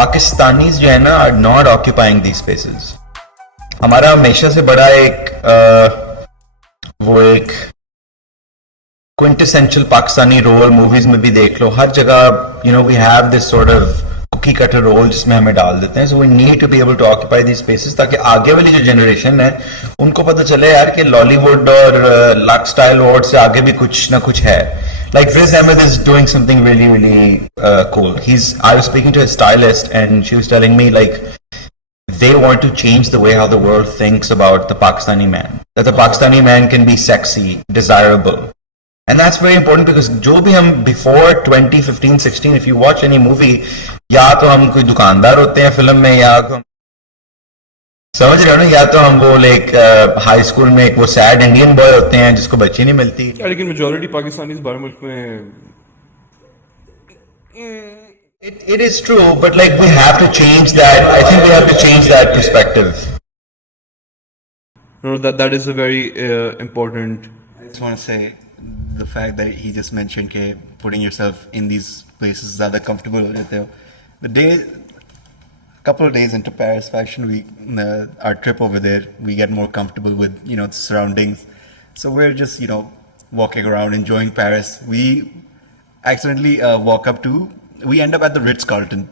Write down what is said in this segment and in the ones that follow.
Pakistanis जो है ना are not occupying these spaces. हमारा हमेशा से बड़ा वो एक quintessential Pakistani role movies में भी देख लो, हर जगह we have this sort of cookie cutter role जिसमें हमें डाल देते हैं. So we need to be able to occupy these spaces ताकि आगे वाली जो generation है उनको पता चले यार कि Lollywood और Lux Style World से आगे भी कुछ ना कुछ है. Like Zain Ahmad is doing something really cool. I was speaking to his stylist and she was telling me like they want to change the way how the world thinks about the Pakistani man. That the Pakistani man can be sexy, desirable. And that's very important because जो भी हम before 2015, 16, if you watch any movie, या तो हम कोई दुकानदार होते हैं फिल्म में या समझ रहे हो ना, या तो हम वो लाइक हाई स्कूल में एक वो सैड इंडियन बॉय होते हैं जिसको बच्ची नहीं मिलती. लेकिन मेजॉरिटी पाकिस्तानी बाहर मुल्क में It is true, but like we have to change that. I think we have to change that perspective. No, that is a very important. I just want to say the fact that he just mentioned that putting yourself in these places that are comfortable ho jate ho. Couple of days into Paris Fashion Week, our trip over there, we get more comfortable with the surroundings. So we're just walking around enjoying Paris. We accidentally we end up at the Ritz-Carlton.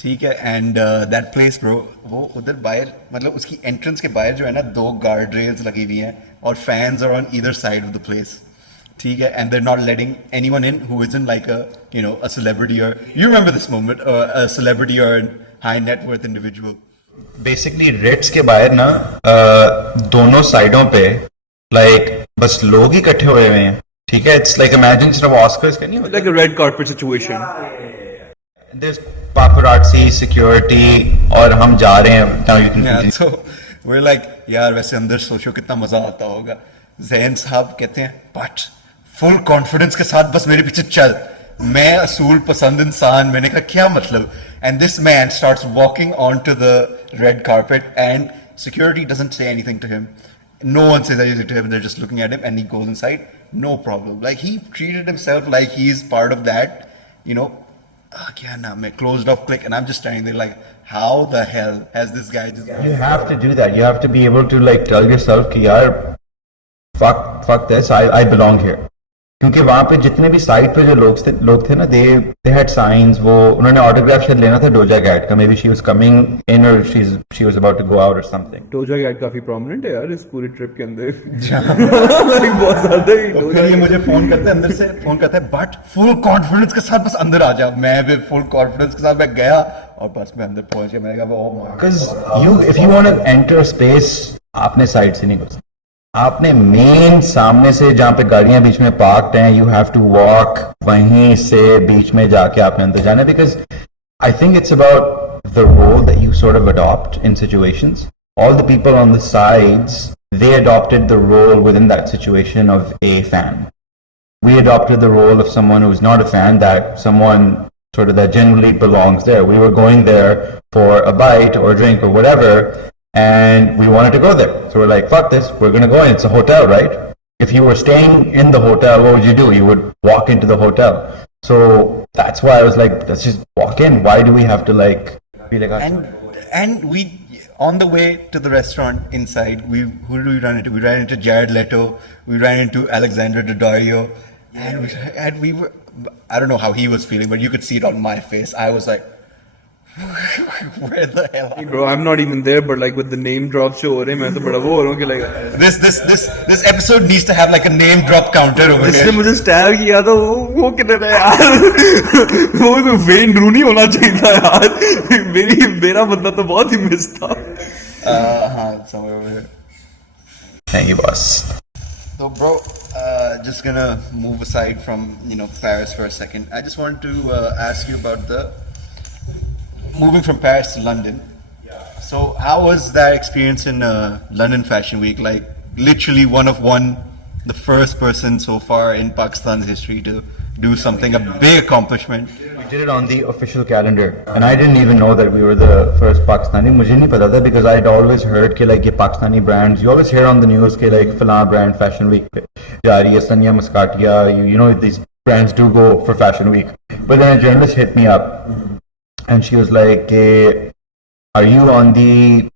ठीक है, and that place bro, वो उधर बाहर मतलब उसकी entrance के बाहर जो है ना 2 guard rails लगी हुई हैं और fans are on either side of the place. ठीक है, and they're not letting anyone in who isn't like a celebrity or you remember this moment, a celebrity or a high net worth individual. Basically Ritz के बाहर ना दोनों साइडों पे like बस लोग ही इकट्ठे हुए हैं. ठीक है, it's like imagine sort of Oscars का नहीं like a red carpet situation. There's paparazzi, security और हम जा रहे हैं. Now you can yeah, so we're like यार वैसे अंदर सोचो कितना मजा आता होगा. ज़ैन साहब कहते हैं but full confidence के साथ बस मेरे पीछे चल, मैं असूल पसंद इंसान. मैंने कहा क्या मतलब? And this man starts walking onto the red carpet and security doesn't say anything to him. No one says anything to him. They're just looking at him and he goes inside. No problem. Like he treated himself like he's part of that, क्या नाम है, closed off clique, and I'm just standing there like, how the hell has this guy just... You have to do that. You have to be able to like tell yourself कि यार fuck this, I belong here. क्योंकि वहाँ पे जितने भी side पे जो लोग थे ना, they had signs. वो उन्होंने ऑटोग्राफ शायद लेना था डोजा कैट का. Maybe she was coming in or she was about to go out or something. Doja Cat काफी prominent है यार इस पूरी ट्रिप के अंदर. बहुत ज्यादा ही. फिर ये मुझे फोन करते हैं अंदर से, फोन करता है बट फुल कॉन्फिडेंस के साथ बस अंदर आ जा. मैं भी फुल कॉन्फिडेंस के साथ मैं गया और बस मैं अंदर पहुंच गया. मैंने कहा oh my. Because if you want to enter a space, आपने साइड से नहीं घुसना. आपने मेन सामने से जहां पे गाड़ियां बीच में पार्क्ड हैं, यू हैव टू वॉक वहीं से बीच में जाके आपने अंदर जाना. Because I think it's about the role that you sort of adopt in situations. All the people on the sides, they adopted the role within that situation of a fan. We adopted the role of someone who's not a fan, that someone sort of that generally belongs there. We were going there for a bite or a drink or whatever, and we wanted to go there. So we're like, fuck this, we're going to go in. It's a hotel, right? If you were staying in the hotel, what would you do? You would walk into the hotel. So that's why I was like, let's just walk in. Why do we have to like be like... And we, on the way to the restaurant inside, who did we run into? We ran into Jared Leto. We ran into Alexander Daddario. And we were, I don't know how he was feeling, but you could see it on my face. I was like, where the hell are bro, I'm not even there, but like with the name drops show ho rahe, main to bada wo ho raha hu ki like this episode needs to have like a name drop counter over there. इसने मुझे style किया था वो किधर है यार? वो तो वेन रूनी होना चाहिए था यार. मेरा बंदा तो बहुत ही मिस था. हाँ, somewhere over here. Thank you, boss. So bro, just gonna move aside from Paris for a second. I just wanted to ask you about the moving from Paris to London. So how was that experience in London Fashion Week? Like literally the first person so far in Pakistan's history to do something, a big accomplishment. We did it on the official calendar, and I didn't even know that we were the first Pakistani. मुझे नहीं पता था because I'd always heard कि like ये Pakistani brands, you always hear on the news कि like फलां brand Fashion Week पे जा रही है, सनिया मस्काटिया, these brands do go for Fashion Week. But then a journalist hit me up and she was like, are you on the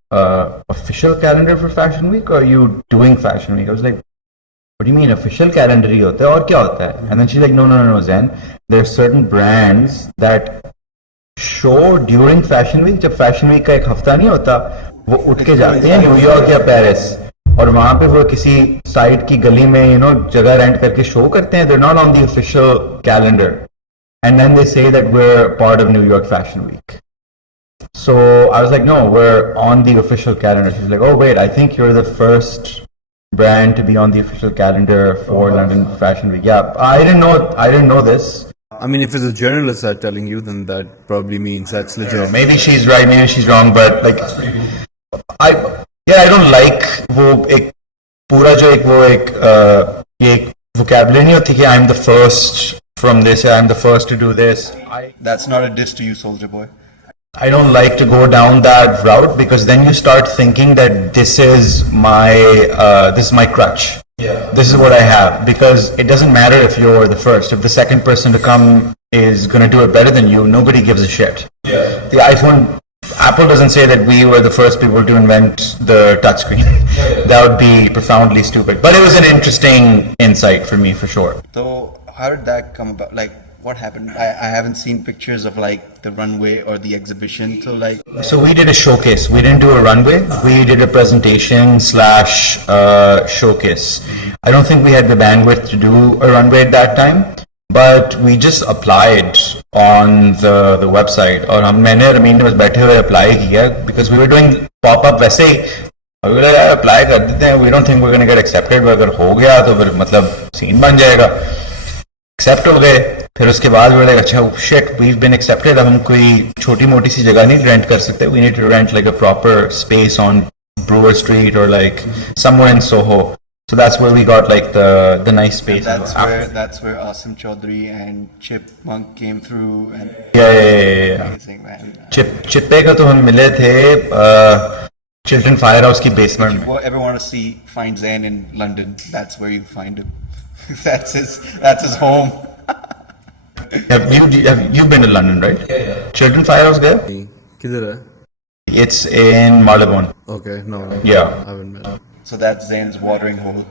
official calendar for Fashion Week, or are you doing Fashion Week? I was like, what do you mean official calendar ही होता है और क्या होता है? And then she's like, no, Zain, there are certain brands that show during Fashion Week. जब Fashion Week का एक हफ्ता नहीं होता, वो उठ के जाते हैं न्यूयॉर्क या पेरिस, और वहां पे वो किसी साइड की गली में जगह रेंट करके शो करते हैं. They're not on the official calendar, and then they say that we're part of New York Fashion Week. So I was like, no, we're on the official calendar. She's like, oh wait, I think you're the first brand to be on the official calendar for London Fashion Week. Yeah, I didn't know this. I mean, if it's a journalist that's telling you, then that probably means that's legit. Maybe she's right, maybe she's wrong, but like, I don't like वो एक पूरा जो एक वो एक ये एक vocabulary नहीं होती कि I'm the first from this, I'm the first to do this. That's not a diss to you, Soldier Boy. I don't like to go down that route, because then you start thinking that this is my crutch. Yeah. This is what I have, because it doesn't matter if you're the first. If the second person to come is going to do it better than you, nobody gives a shit. Yeah. The Apple doesn't say that we were the first people to invent the touchscreen. Yeah. That would be profoundly stupid. But it was an interesting insight for me, for sure. So how did that come about? Like, what happened? I haven't seen pictures of like the runway or the exhibition. So we did a showcase. We didn't do a runway. We did a presentation / showcase. I don't think we had the bandwidth to do a runway at that time, but we just applied on the website. और मैंने और अमीन ने बस बैठे हुए apply किया, because we were doing pop-up वैसे ही. और we like, apply कर देते हैं. We don't think we're going to get accepted. but अगर हो गया तो फिर मतलब scene बन जाएगा. Accept हो गए. फिर उसके बाद वो लाइक अच्छा shit we have been accepted, अब हम कोई छोटी मोटी सी जगह नहीं रेंट कर सकते, we need to rent like a proper space on Brewer Street और like somewhere in Soho. So that's where we got like the nice space. And that's where Asim Chaudhary and Chip Monk came through. And yeah. Amazing, man. चिप्पे का तो हम मिले थे Chilton fire house की basement में. If you ever want to find Zain in London, that's where you find him. that's his home. You've been to London, right? Yeah. Chiltern Firehouse गए? किधर है? It's in Marylebone. Okay, no. Yeah. I haven't been. So that's Zain's watering hole.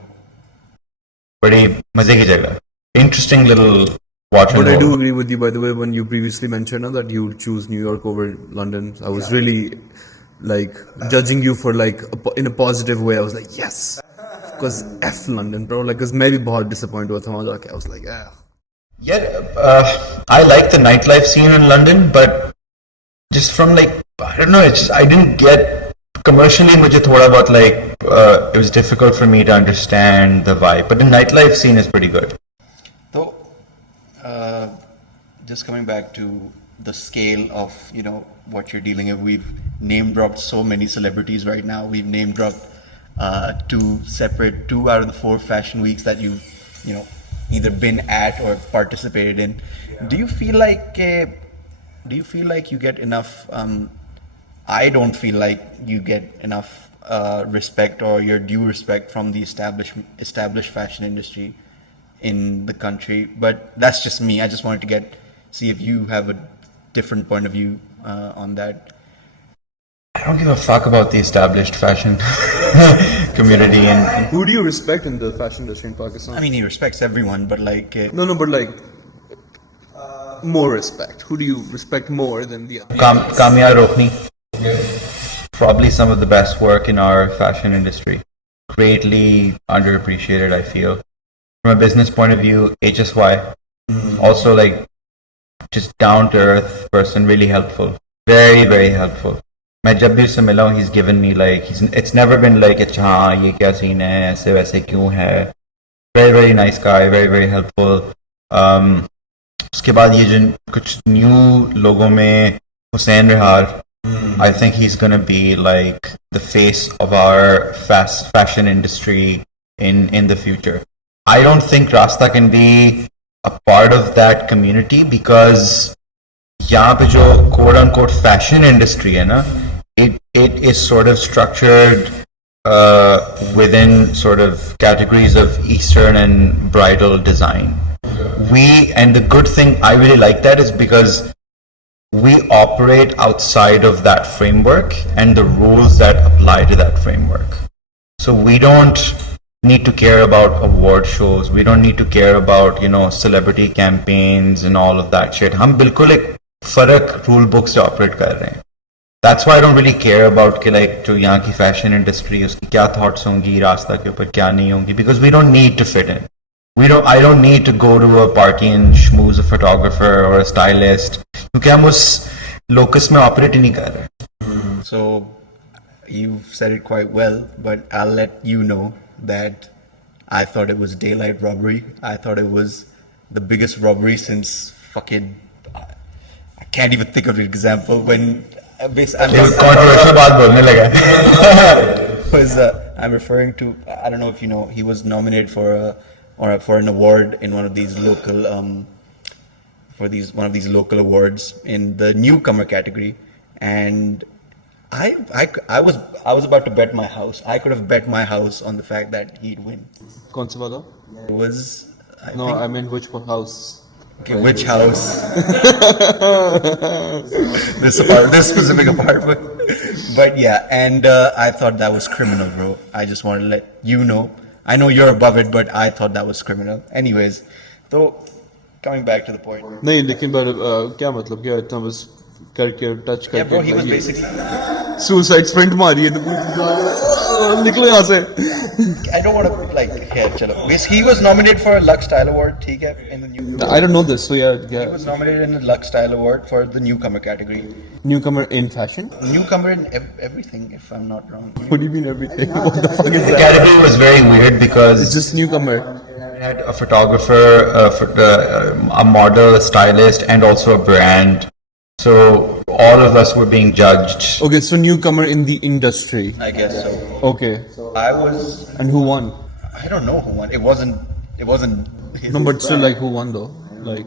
बड़ी मजे की जगह. Interesting little watering hole. But I do agree with you, by the way, when you previously mentioned that you would choose New York over London. I was really like judging you for like in a positive way. I was like, yes, because F London, bro. Like, because maybe बहुत disappointed हुआ था वहाँ जाके. I was like, yeah. Yeah, I like the nightlife scene in London, but just from like, I don't know, I didn't get commercially मुझे थोड़ा बहुत like it was difficult for me to understand the vibe, but the nightlife scene is pretty good. So just coming back to the scale of what you're dealing with, we've name dropped so many celebrities right now. We've name dropped two out of the 4 fashion weeks that you've either been at or participated in. Do you feel like you get enough? I don't feel like you get enough respect or your due respect from the established fashion industry in the country. But that's just me. I just wanted to see if you have a different point of view on that. I don't give a fuck about the established fashion community. And who do you respect in the fashion industry in Pakistan? I mean, he respects everyone, but like no, but like more respect. Who do you respect more than the other? Kamya Rokhni. Probably some of the best work in our fashion industry. Greatly underappreciated, I feel. From a business point of view, HSY. Also like just down to earth person, really helpful. Very, very helpful. मैं जब भी उससे मिला हूँ, he's given me like, it's never been like, अच्छा हाँ ये क्या सीन है, ऐसे वैसे क्यों है. Very, very nice guy, very, very helpful. उसके बाद ये जिन कुछ new लोगों में Hussain रिहार, I think he's gonna be like the face of our fashion industry in the future. I don't think Rasta can be a part of that community, because यहाँ पे जो quote unquote fashion industry है ना, it is sort of structured within sort of categories of Eastern and bridal design. And the good thing, I really like that, is because we operate outside of that framework and the rules that apply to that framework. So we don't need to care about award shows. We don't need to care about, celebrity campaigns and all of that shit. हम बिल्कुल एक फर्क rule book से operate कर रहे हैं. That's why I don't really care about कि like जो यहाँ की fashion industry उसकी क्या thoughts होंगी, रास्ता के ऊपर क्या नहीं होंगी, because we don't need to fit in. I don't need to go to a party and schmooze a photographer or a stylist क्योंकि हम उस locus में operate ही नहीं कर रहे. So you've said it quite well, but I'll let you know that I thought it was daylight robbery. I thought it was the biggest robbery since fucking I can't even think of an example when controversial बात बोलने लगा. I'm referring to, I don't know if you know, he was nominated for an award in one of these local one of these local awards in the newcomer category, and I was about to bet my house. I could have bet my house on the fact that he'd win. कौन सा वाला? It was I mean which house? Okay, which house? this specific apartment. But yeah, and I thought that was criminal, bro. I just wanted to let you know. I know you're above it, but I thought that was criminal. Anyways, so coming back to the point. नहीं लेकिन क्या मतलब क्या इतना बस करके touch करके. Yeah, bro, he was basically. Suicide sprint मारी है निकलो यहाँ से. I don't want to here, chalo. He was nominated for a Lux Style Award, ठीक है, in the new. I don't know this, so yeah. He was nominated in the Lux Style Award for the newcomer category. Newcomer in fashion? Newcomer in everything, if I'm not wrong. What do you mean everything? What the fuck is The that? category was very weird because It's just newcomer. it had a photographer, a model, a stylist, and also a brand. So all of us were being judged. Okay, so newcomer in the industry. I guess so. Okay. I was. And who won? I don't know who won. It wasn't. His No, but still, like, who won though? Like.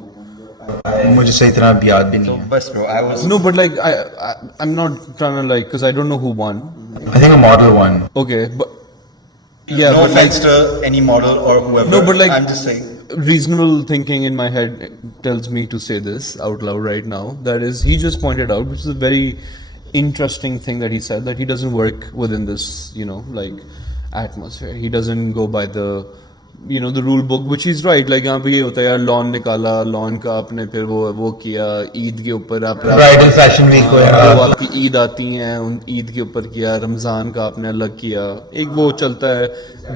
मुझे सही तरह याद भी नहीं So, है. bus, bro. I was. No, but like, I'm not trying to like, because I don't know who won. I think a model won. Okay, but. Yeah, no but like. offense to any model or whoever. No, but like. I'm just saying. Reasonable thinking in my head tells me to say this out loud right now. That is, he just pointed out, which is a very interesting thing that he said, that he doesn't work within this, like atmosphere. He doesn't go by the, the rule book, which is right. Like यहाँ पे ये होता है यार, lawn निकाला, lawn का आपने फिर वो किया, ईद के ऊपर आप Bridal fashion week को जो आपकी ईद आती हैं उन ईद के ऊपर किया, रमजान का आपने अलग किया, एक वो चलता है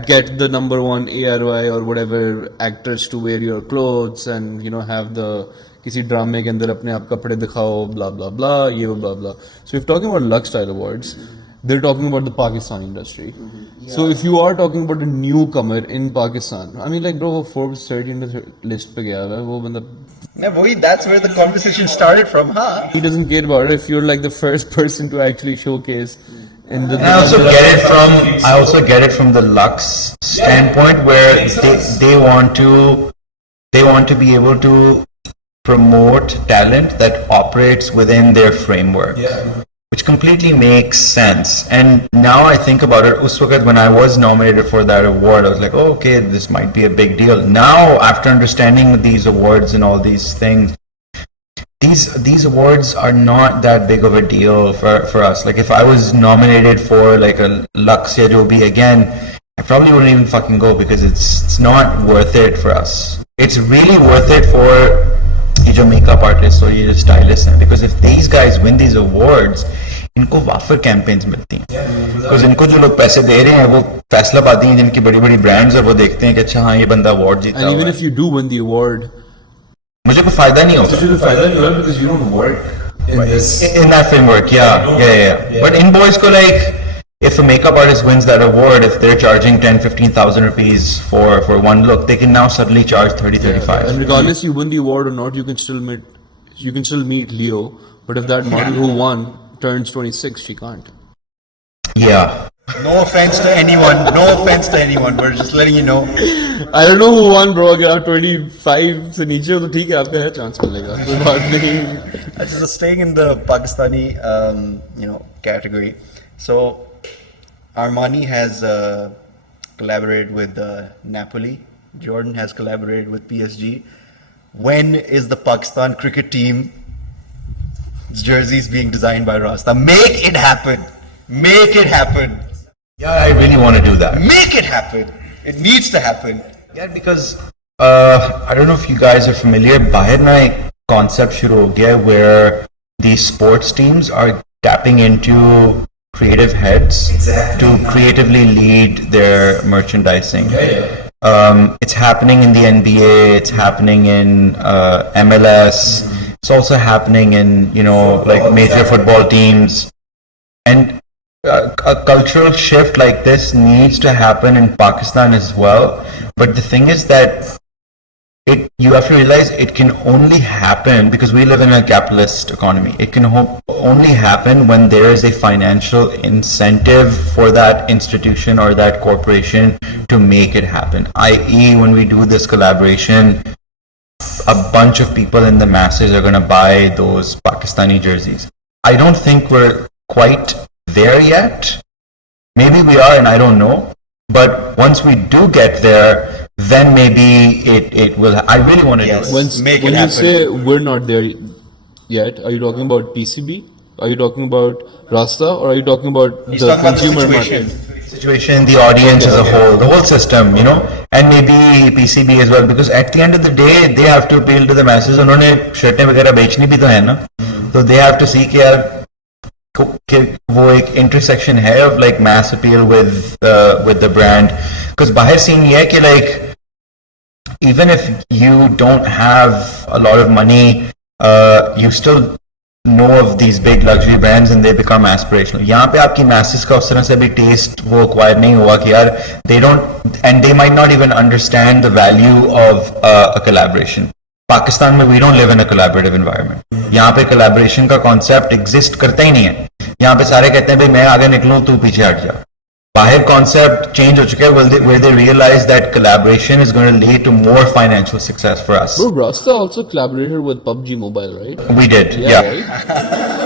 get the number one ARY or whatever actors to wear your clothes and have the किसी ड्रामे के अंदर अपने आप कपड़े दिखाओ, blah blah blah, ये वो blah blah. So if talking about Lux Style Awards, they're talking about the Pakistani industry. So if you are talking about a newcomer in Pakistan, I mean like bro, Forbes 13 list पे गया है वो बंदा. Yeah, that's where the conversation started from, huh? He doesn't care about it if you're like the first person to actually showcase. And I also get it from the Lux standpoint where they want to be able to promote talent that operates within their framework. Yeah. Which completely makes sense. And now I think about it, us waqt when I was nominated for that award, I was like, oh, okay, this might be a big deal. Now, after understanding these awards and all these things, these awards are not that big of a deal for us. Like if I was nominated for like a Lux ya jo bhi again, I probably wouldn't even fucking go because it's not worth it for us. It's really worth it for your makeup artists or your stylists, because if these guys win these awards, इनको wafer campaigns मिलती हैं, because इनको जो लोग पैसे दे रहे हैं वो फैसला पाती हैं जिनकी बड़ी बड़ी brands और वो देखते हैं कि अच्छा हाँ ये बंदा award जीता हुआ है. And even if you do win the award, मुझे कोई फायदा नहीं होता. मुझे कोई फायदा नहीं होता because you don't work in that framework. Yeah. But in boys को like, if a makeup artist wins that award, if they're charging 10-15,000 rupees for one look, they can now suddenly charge 30-35. And regardless you win the award or not, you can still meet Leo. But if that model who won turns 26, she can't. Yeah. No offense to anyone. We're just letting you know. I don't know who won, bro. अगर आप 25 से नीचे हो तो ठीक है, आपका है chance मिलेगा. कोई बात नहीं. Just staying in the Pakistani, category. So, Armani has collaborated with Napoli. Jordan has collaborated with PSG. When is the Pakistan cricket team jerseys being designed by Rasta. Make it happen. Make it happen. Yeah, I really want to do that. Make it happen. It needs to happen. Yeah, because I don't know if you guys are familiar. बाहर ना एक concept शुरू हो गया है where these sports teams are tapping into creative heads to creatively lead their merchandising. It's happening in the NBA. It's happening in MLS. It's also happening in like major football teams. And a cultural shift like this needs to happen in Pakistan as well. But the thing is that you have to realize it can only happen because we live in a capitalist economy. It can only happen when there is a financial incentive for that institution or that corporation to make it happen. I.e., when we do this collaboration, a bunch of people in the masses are going to buy those Pakistani jerseys. I don't think we're quite there yet. Maybe we are, and I don't know. But once we do get there, then maybe it will. I really want to do it. When you say we're not there yet, are you talking about PCB? Are you talking about Rasta? Or are you talking about the consumer market? Situation in the audience as a whole, the whole system, and maybe PCB as well, because at the end of the day, they have to appeal to the masses. उन्होंने शर्टें वगैरह बेचनी भी तो है ना, so they have to see कि यार वो एक intersection है of like mass appeal with the brand, because बाहर scene ये है कि like even if you don't have a lot of money, you still know of these big luxury brands and they become aspirational. यहाँ पे आपकी masses का उस तरह से भी taste वो acquire नहीं हुआ कि यार they don't, and they might not even understand the value of a collaboration. Pakistan में we don't live in a collaborative environment. यहाँ पे collaboration का concept exist करता ही नहीं है. यहाँ पे सारे कहते हैं भाई मैं आगे निकलूं तू पीछे हट जा. बाहर concept change हो चुका है where they realize that collaboration is going to lead to more financial success for us. Bro, Rasta also collaborated with PUBG Mobile, right? We did, yeah. Right?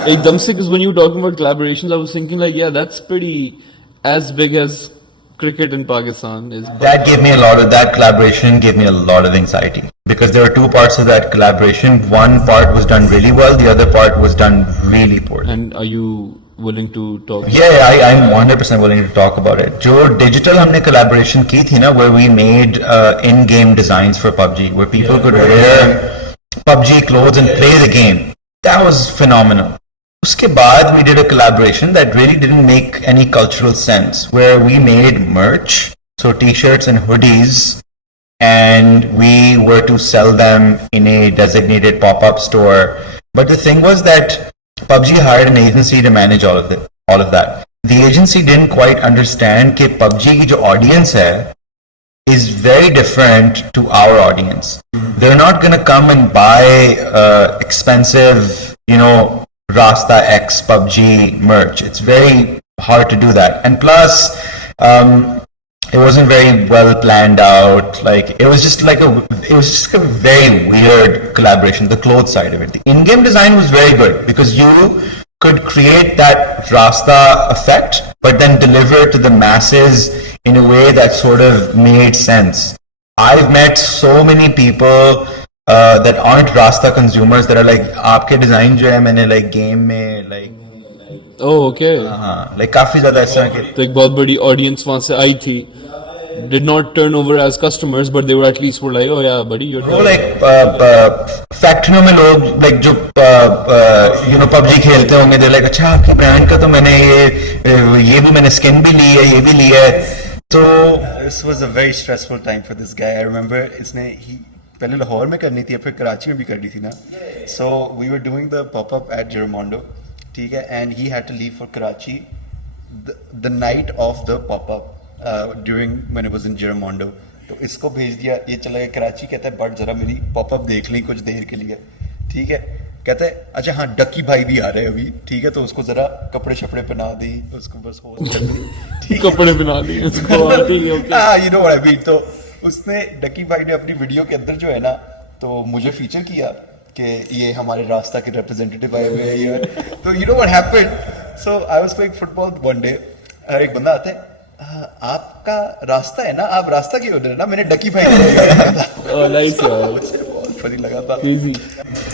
Hey, Damsi, because when you were talking about collaborations, I was thinking like, yeah, that's pretty as big as cricket in Pakistan is. That collaboration gave me a lot of anxiety because there were two parts of that collaboration. One part was done really well, the other part was done really poorly. And are you willing to talk? Yeah, I'm 100% willing to talk about it. जो digital हमने collaboration की थी ना, where we made in-game designs for PUBG, where people could wear PUBG clothes and play the game. That was phenomenal. उसके बाद we did a collaboration that really didn't make any cultural sense, where we made merch, so t-shirts and hoodies, and we were to sell them in a designated pop-up store. But the thing was that PUBG hired an agency to manage all of that. The agency didn't quite understand that PUBG की जो audience है is very different to our audience. They're not gonna come and buy expensive, Rasta X PUBG merch. It's very hard to do that. And plus, it wasn't very well planned out. Like it was just a very weird collaboration. The clothes side of it, the in-game design was very good because you could create that Rasta effect, but then deliver it to the masses in a way that sort of made sense. I've met so many people that aren't Rasta consumers that are like, आपके design जो है मैंने like game में like. Oh, okay. Like काफी ज़्यादा इस तरह के. तो एक बहुत बड़ी audience वहाँ से आई थी. Did not turn over as customers, but they were at least were like, oh yeah, buddy, you're. Like factory में लोग like जो PUBG खेलते होंगे, they're like, अच्छा आपके brand का तो मैंने ये भी मैंने skin भी ली है, ये भी ली है. So this was a very stressful time for this guy. I remember he पहले लाहौर में करनी थी, फिर कराची में भी करनी थी ना. So we were doing the pop-up at Giramondo, ठीक है, and he had to leave for Karachi the night of the pop-up during when it was in Giramondo. तो इसको भेज दिया, ये चला गया कराची, कहता है बट जरा मेरी पॉपअप देख ली कुछ देर के लिए, ठीक है. कहता है अच्छा हाँ डक्की भाई भी आ रहे हैं अभी, ठीक है, तो उसको जरा कपड़े शपड़े पहना दी, उसको बस हो कपड़े पहना दी उसको. You know what I mean. तो उसने डक्की भाई ने अपनी वीडियो के अंदर जो है ना, तो मुझे फीचर किया कि ये हमारे रास्ता के रिप्रेजेंटेटिव आए हुए हैं. तो you know what happened. So I was playing football one day. एक बंदा आता है, आपका रास्ता है ना, आप रास्ता की ओनर है ना, मैंने डक्की भाई को बहुत फनी लगा था.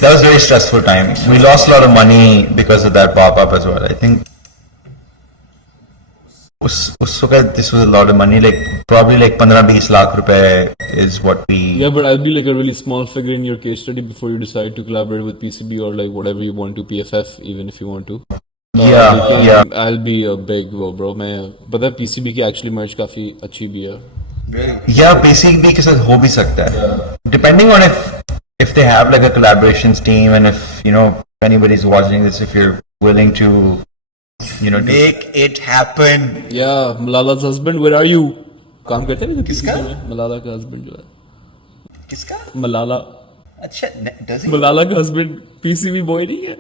that was a very stressful time. We lost a lot of money because of that pop-up as well. I think उस वक्त this was a lot of money, like probably like 15-20 lakh रुपए is what we. Yeah, but I'll be like a really small figure in your case study before you decide to collaborate with PCB or like whatever you want to, PFF, even if you want to. Yeah. I'll be a big bro. मैं पता है PCB की actually merch काफी अच्छी भी है. Yeah, PCB के साथ हो भी सकता है. Depending on if they have like a collaborations team, and if you know if anybody's watching this, if you're willing to, you know, Make it happen. Yeah, Malala's husband, where are you? काम करते हैं ना किसका? Malala का husband जो है. किसका? Malala. अच्छा, does he? Malala का husband PCB boy नहीं है.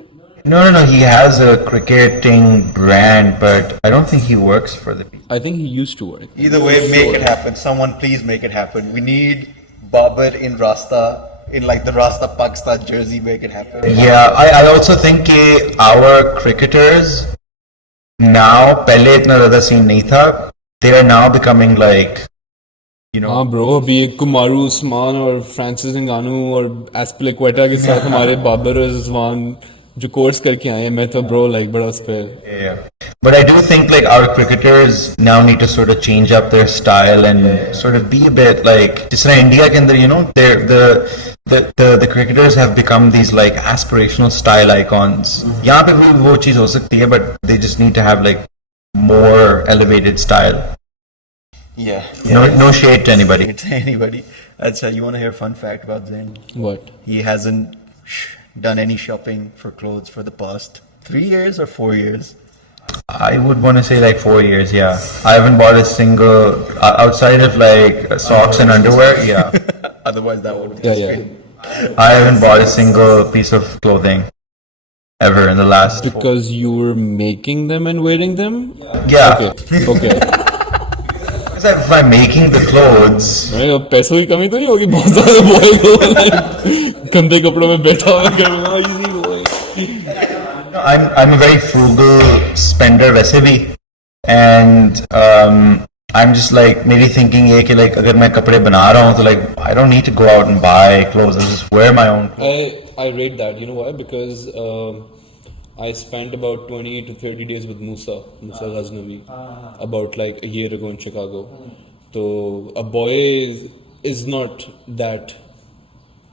No, he has a cricketing brand, but I don't think he works for the. I think he used to work. Either way, make it happen. Someone please make it happen. We need Babar in Rasta, in like the Rasta Pakistan jersey. Make it happen. Yeah, I also think कि our cricketers now, पहले इतना ज़्यादा scene नहीं था. They are now becoming like, you know. हाँ bro, अभी एक कुमारू उस्मान और फ्रांसिस नगानू और एस्पिलिक्वेटा के साथ हमारे बाबर और रिजवान जो कोर्स करके आए हैं. मैं तो bro like बड़ा उस पे. Yeah, but I do think like our cricketers now need to sort of change up their style and sort of be a bit like जिस तरह इंडिया के अंदर, you know, the cricketers have become these like aspirational style icons. यहाँ पे भी वो चीज हो सकती है, but they just need to have like more elevated style. Yeah. No shade to anybody. To anybody. That's you want to hear a fun fact about Zain? What? He hasn't done any shopping for clothes for the past 3 years or 4 years. I would want to say like 4 years. Yeah, I haven't bought a single outside of like socks and underwear. Yeah, Otherwise, that would be Yeah. I haven't bought a single piece of clothing ever in the last. Because you were making them and wearing them? Yeah. Okay. Because if I'm making the clothes, अब पैसों की कमी तो नहीं होगी बहुत ज्यादा boy को गंदे कपड़ों में बैठा हुआ करना easy boy. I'm a very frugal spender वैसे भी, and I'm just like मेरी thinking ये कि like अगर मैं कपड़े बना रहा हूँ तो like I don't need to go out and buy clothes. I just wear my own clothes. I rate that. You know why? Because I spent about 20 to 30 days with Musa Ghaznavi about like a year ago in Chicago. So a boy is not that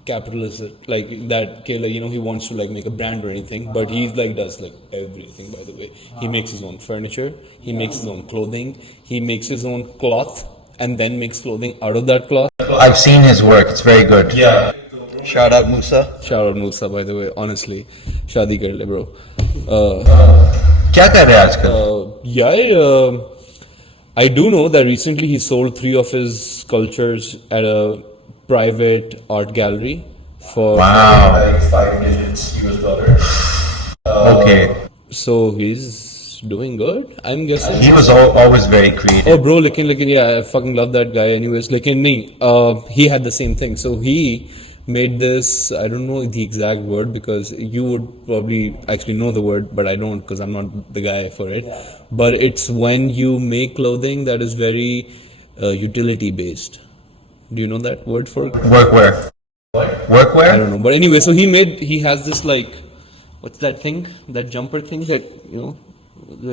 capitalist like that. Like, you know, he wants to like make a brand or anything, but he like does like everything. By the way, he makes his own furniture, he makes his own clothing, he makes his own cloth, and then makes clothing out of that cloth. I've seen his work. It's very good. Yeah. Shout out Musa. Shout out Musa, by the way. Honestly, शादी कर ले bro. क्या कर रहे हैं आजकल? I do know that recently he sold 3 of his sculptures at a private art gallery for Wow. Like 5 digits US dollar. Okay. So he's doing good, I'm guessing. He was always very creative. Oh bro, lekin yeah, I fucking love that guy. Anyways, lekin nahi, he had the same thing. So he made this, I don't know the exact word because you would probably actually know the word, but I don't because I'm not the guy for it. But it's when you make clothing that is very utility based. Do you know that word for it? Workwear. Workwear? I don't know. But anyway, so he has this like, what's that thing? That jumper thing that, you know,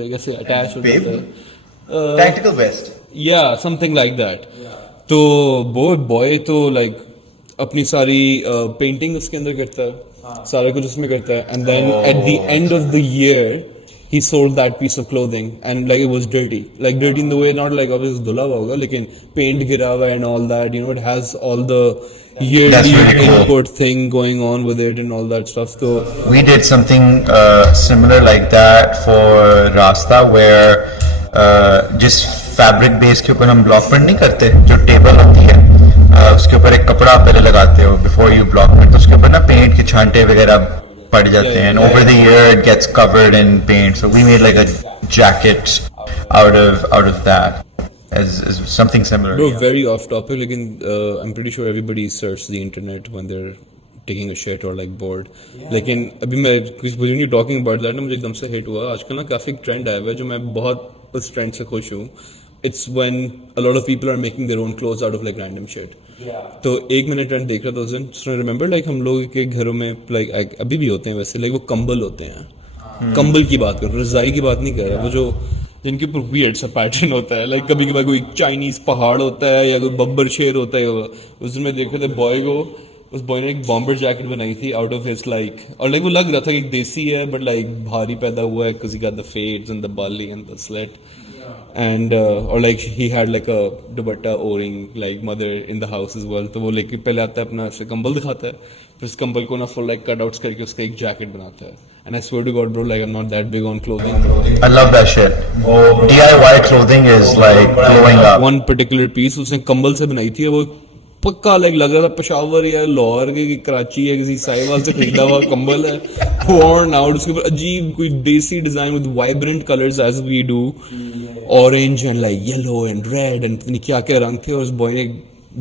I guess attached or Babe? something. Tactical vest. Yeah, something like that. तो boy तो like अपनी सारी painting उसके अंदर करता है, सारा कुछ उसमें करता है, and then at the end of the year he sold that piece of clothing and like it was dirty in the way not like obviously धुला हुआ होगा लेकिन paint गिरा हुआ and all that, you know, it has all the yearly That's really cool. input thing going on with it and all that stuff. So We did something similar like that for Rasta where just fabric base के ऊपर हम block print नहीं करते, जो table होती है उसके ऊपर एक कपड़ा पहले लगाते हो before you block print, तो उसके ऊपर ना पेंट के छांटे वगैरह पड़ जाते हैं and over the year it gets covered in paint. So we made like a jacket out of that as something similar. bro, very off topic, लेकिन I'm pretty sure everybody searches the internet when they're taking a shit or like bored. लेकिन अभी मैं when you're talking about that ना मुझे एकदम से hit हुआ, आजकल ना काफी ट्रेंड आया हुआ है जो मैं बहुत उस ट्रेंड से खुश हूँ. it's when a lot of people are making their own clothes out of like random shit. तो एक मैंने ट्रेंड देख रहा था उस दिन, रिमेंबर लाइक हम लोग के घरों में लाइक अभी भी होते हैं वैसे, लाइक वो कंबल होते हैं, कंबल की बात कर, रजाई की बात नहीं कर रहा, वो जो जिनके ऊपर वियर्ड सा पैटर्न होता है, लाइक कभी कभी कोई चाइनीज पहाड़ होता है या कोई बब्बर शेर होता है। उस दिन मैं देख रहे थे बॉय को, उस बॉय ने एक बॉम्बर जैकेट बनाई थी आउट ऑफ हिज लाइक, और लाइक वो लग रहा था कि देसी है बट लाइक भारी पैदा हुआ है because he got the fades and the Bali and the slate and or like he had like a dupatta o-ring like mother in the house as well। तो वो लेके पहले आता है अपना ऐसे कंबल दिखाता है, फिर उस कंबल को ना फुल लाइक कट आउट्स करके उसका एक जैकेट बनाता है। and I swear to God bro, like I'm not that big on clothing। I love that shit. DIY clothing is like blowing up. one particular piece उसने कंबल से बनाई थी, वो पक्का लाइक लग रहा था पेशावर या लाहौर के कराची या किसी साहिवाल से खरीदा हुआ कंबल है, worn out, उसके ऊपर अजीब कोई desi design with vibrant colours as we do, orange and like yellow and red and क्या क्या रंग थे, और उस बॉय ने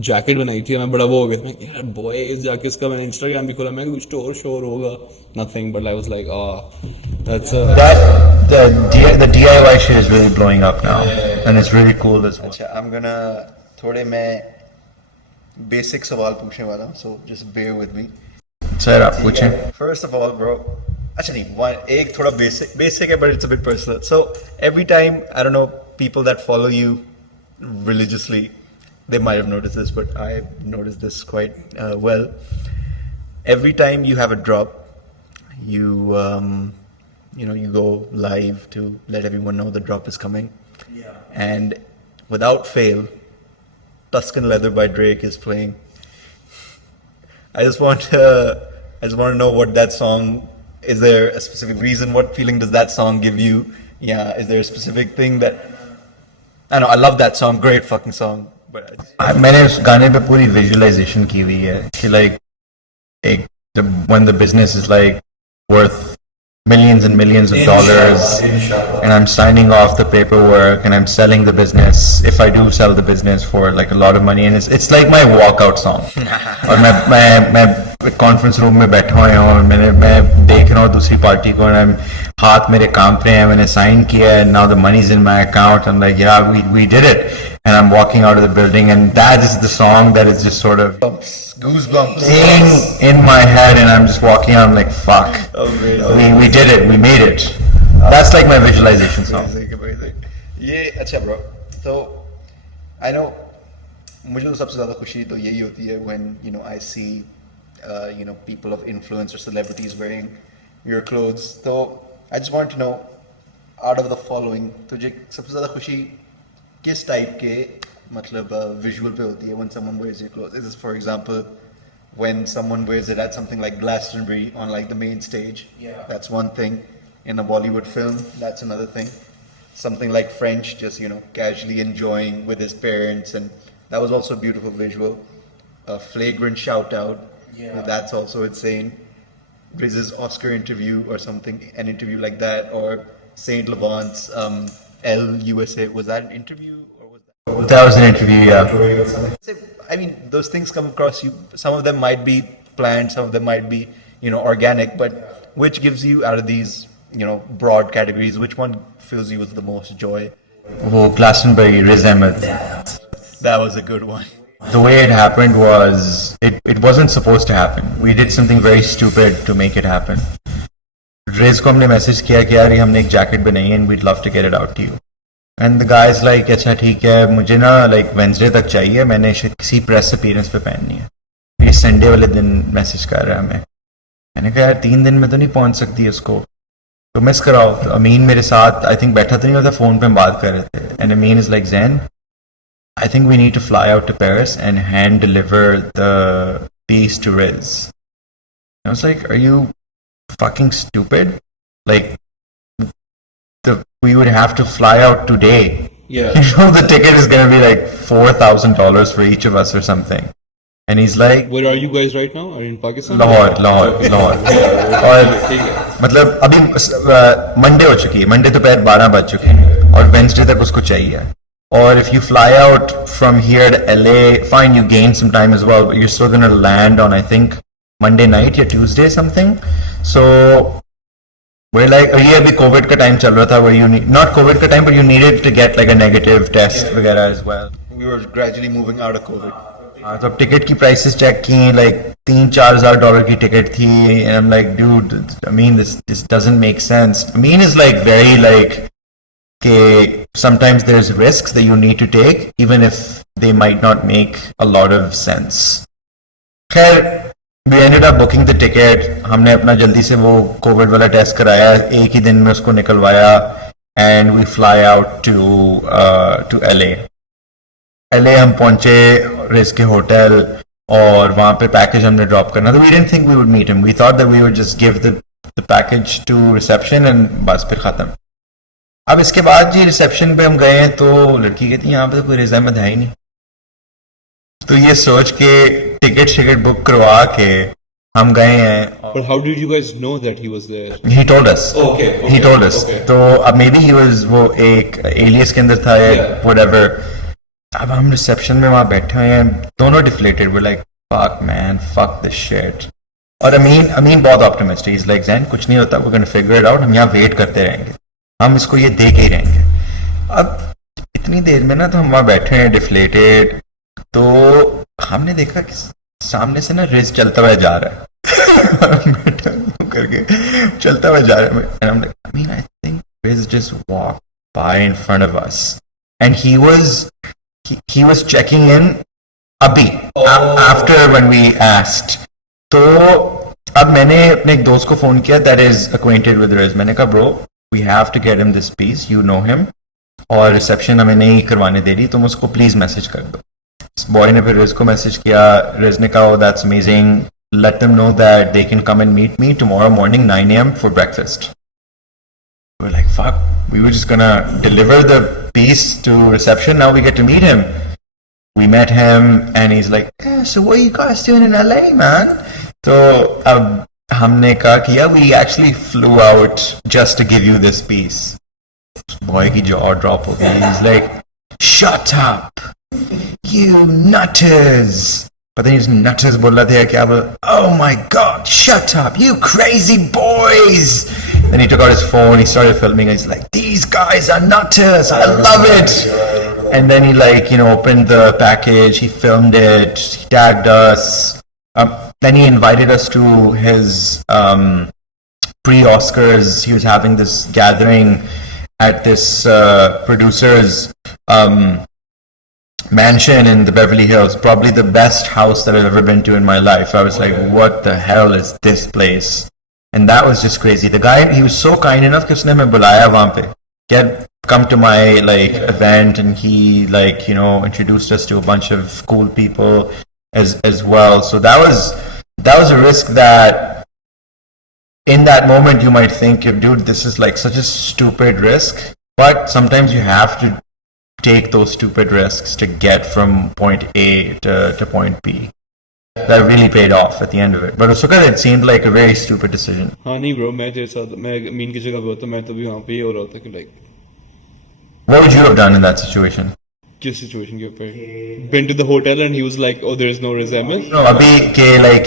जैकेट बनाई थी। मैं बड़ा वो हो गया था, यार बॉय इस जाके इसका मैंने इंस्टाग्राम भी खोला, मैं कुछ स्टोर होगा, nothing, but I was like that's the DIY shit is really blowing up now, and it's really cool as well. अच्छा, I'm gonna थोड़े मैं बेसिक सवाल पूछने वाला हूँ, so just bear with me। Sir आप पूछें। First of all, bro, अच्छा नहीं, एक थोड़ा basic है, but it's a bit personal। So every time, I don't know, people that follow you religiously, they might have noticed this, but I noticed this quite well. Every time you have a drop, you go live to let everyone know the drop is coming, and without fail, Tuscan Leather by Drake is playing. I just want to know what that song, is there a specific reason, what feeling does that song give you? Yeah, is there a specific thing that, I know, I love that song, great fucking song, but मैंने उस गाने पे पूरी visualisation की हुई है कि like when the business is like worth millions and millions of dollars, and I'm signing off the paperwork and I'm selling the business, if I do sell the business for like a lot of money, and it's like my walkout song। और मैं conference room में बैठा हुआ हूँ और मैं देख रहा हूँ दूसरी पार्टी को, और हाथ मेरे कांप रहे हैं, मैंने साइन किया है, now the money's in my account, I'm like yeah, we did it, and I'm walking out of the building, and that is the song that is just sort of goosebumps in my head, and I'm just walking out, I'm like fuck, we did it, we made it। That's like my visualization song। ये अच्छा bro, तो I know मुझे तो सबसे ज़्यादा खुशी तो यही होती है when I see people of influence or celebrities wearing your clothes। तो I just want to know, out of the following, तुझे सबसे ज़्यादा खुशी किस टाइप के मतलब visual पे होती है when someone wears your clothes? Is this, for example, when someone wears it at something like Glastonbury on like the main stage? Yeah, that's one thing. In a Bollywood film, that's another thing. Something like French, just casually enjoying with his parents, and that was also a beautiful visual. Flagrant Shoutout, that's also insane. Riz's Oscar interview or something, an interview like that, or Saint Laurent's USA, was that an interview? That was an interview, yeah। I mean, those things come across you. Some of them might be planned, some of them might be, organic. But which gives you, out of these, broad categories, which one fills you with the most joy? Oh, Glastonbury, Riz Ahmad। That was a good one। The way it happened was, it wasn't supposed to happen. We did something very stupid to make it happen। Riz को हमने message किया कि यार हमने एक jacket बनाई है and we'd love to get it out to you। And the guy's like, अच्छा ठीक है, मुझे ना like Wednesday तक चाहिए, मैंने किसी प्रेस अपीयरेंस पे पहननी है। ये संडे वाले दिन मैसेज कर रहा है हमें। मैंने कहा यार 3 दिन में तो नहीं पहुंच सकती उसको, तो मिस कराओ। तो अमीन मेरे साथ आई थिंक बैठा तो नहीं होता, फोन पे हम बात कर रहे थे, and Amin is like Zain, I think we need to fly out to Paris and hand deliver the piece to Riz। I was like, are you fucking stupid? Like, we would have to fly out today। Yeah, the ticket is gonna be like $4,000 for each of us or something। And he's like, where are you guys right now? Are you in Pakistan? Lahore. और मतलब अभी Monday हो चुकी है, Monday दोपहर 12 बज चुके हैं, और वेंसडे तक उसको चाहिए। और if you fly out from here to LA, fine, you gain some time as well, but you're still gonna land on I think Monday night or Tuesday something। So Where like ये अभी Covid का time चल रहा था where you need not Covid का time but you needed to get like a negative test वगैरह as well. We were gradually moving out of COVID. हाँ तो अब टिकट की प्राइसेस चेक की like $3,000-4,000 की टिकट थी and I'm like dude I mean this doesn't make sense. I mean it's like very like okay, sometimes there's risks that you need to take even if they might not make a lot of sense. खैर we ended up booking the ticket. हमने अपना जल्दी से वो Covid वाला test कराया, एक ही दिन में उसको निकलवाया and we fly out to LA. LA हम पहुंचे रिज के होटल और वहाँ पे पैकेज हमने ड्रॉप करना था. We didn't think we would meet him. We thought that we would just give the package to reception and बस फिर खत्म. अब इसके बाद जी रिसेप्शन पे हम गए हैं तो लड़की कहती है यहाँ पे तो कोई रिज अहमद है ही नहीं. तो ये सोच के टिकट बुक करवा के हम गए हैं. But how did you guys know that he was there? He told us. Okay. He told us. Okay. तो अब maybe he was वो एक एलियस के अंदर था या whatever. अब हम रिसेप्शन में वहाँ बैठे हुए हैं दोनों deflated. We're like fuck man, fuck this shit. और अमीन बहुत ऑप्टिमिस्ट है. He's like Zain कुछ नहीं होता, we're gonna figure it out. हम यहाँ वेट करते रहेंगे, हम इसको ये दे के ही रहेंगे. अब इतनी देर में ना तो हम वहाँ बैठे हैं डिफ्लेटेड. तो हमने देखा कि सामने से ना रिज चलता हुआ जा रहा है करके चलता हुआ जा रहा है. And I'm like, I mean, I think Riz just walked by in front of us and he was checking in अभी after when we asked. तो अब मैंने अपने एक दोस्त को फोन किया that is acquainted with Riz. मैंने कहा bro we have to get him this piece, you know him, और रिसेप्शन हमें नहीं करवाने दे रही, तुम उसको प्लीज मैसेज कर दो. बॉय ने फिर रिज को मैसेज किया. रिज ने कहा that's amazing, let them know that they can come and meet me tomorrow morning 9 AM for breakfast. We're like fuck, we were just gonna deliver the piece to reception, now we get to meet him. We met him and he's like so what are you guys doing in LA man. तो अब हमने कहा कि yeah we actually flew out just to give you this piece. Boy की jaw drop हो गई. He's like shut up you nutters. पता नहीं उसने nutters बोला था क्या बोला. Oh my god shut up you crazy boys. Then he took out his phone, he started filming, he's like these guys are nutters, I love it. And then he like opened the package, he filmed it, he tagged us. Then he invited us to his pre-Oscars. He was having this gathering at this producer's mansion in the Beverly Hills, probably the best house that I've ever been to in my life. I was like, what the hell is this place? And that was just crazy. The guy, he was so kind enough कि उसने हमें बुलाया वहाँ पे, come to my like event, and he like introduced us to a bunch of cool people as well. So that was a risk that in that moment you might think, dude, this is like such a stupid risk, but sometimes you have to take those stupid risks to get from point A to point B. That really paid off at the end of it. But it seemed like a very stupid decision. हाँ नहीं bro, मैं तेरे साथ मैं mean की जगह पे होता मैं तो भी वहाँ पे ही हो रहा था कि like what would you have done in that situation? किस सिचुएशन के ऊपर? Been to the hotel and he was like, oh there is no resentment. No, अभी के like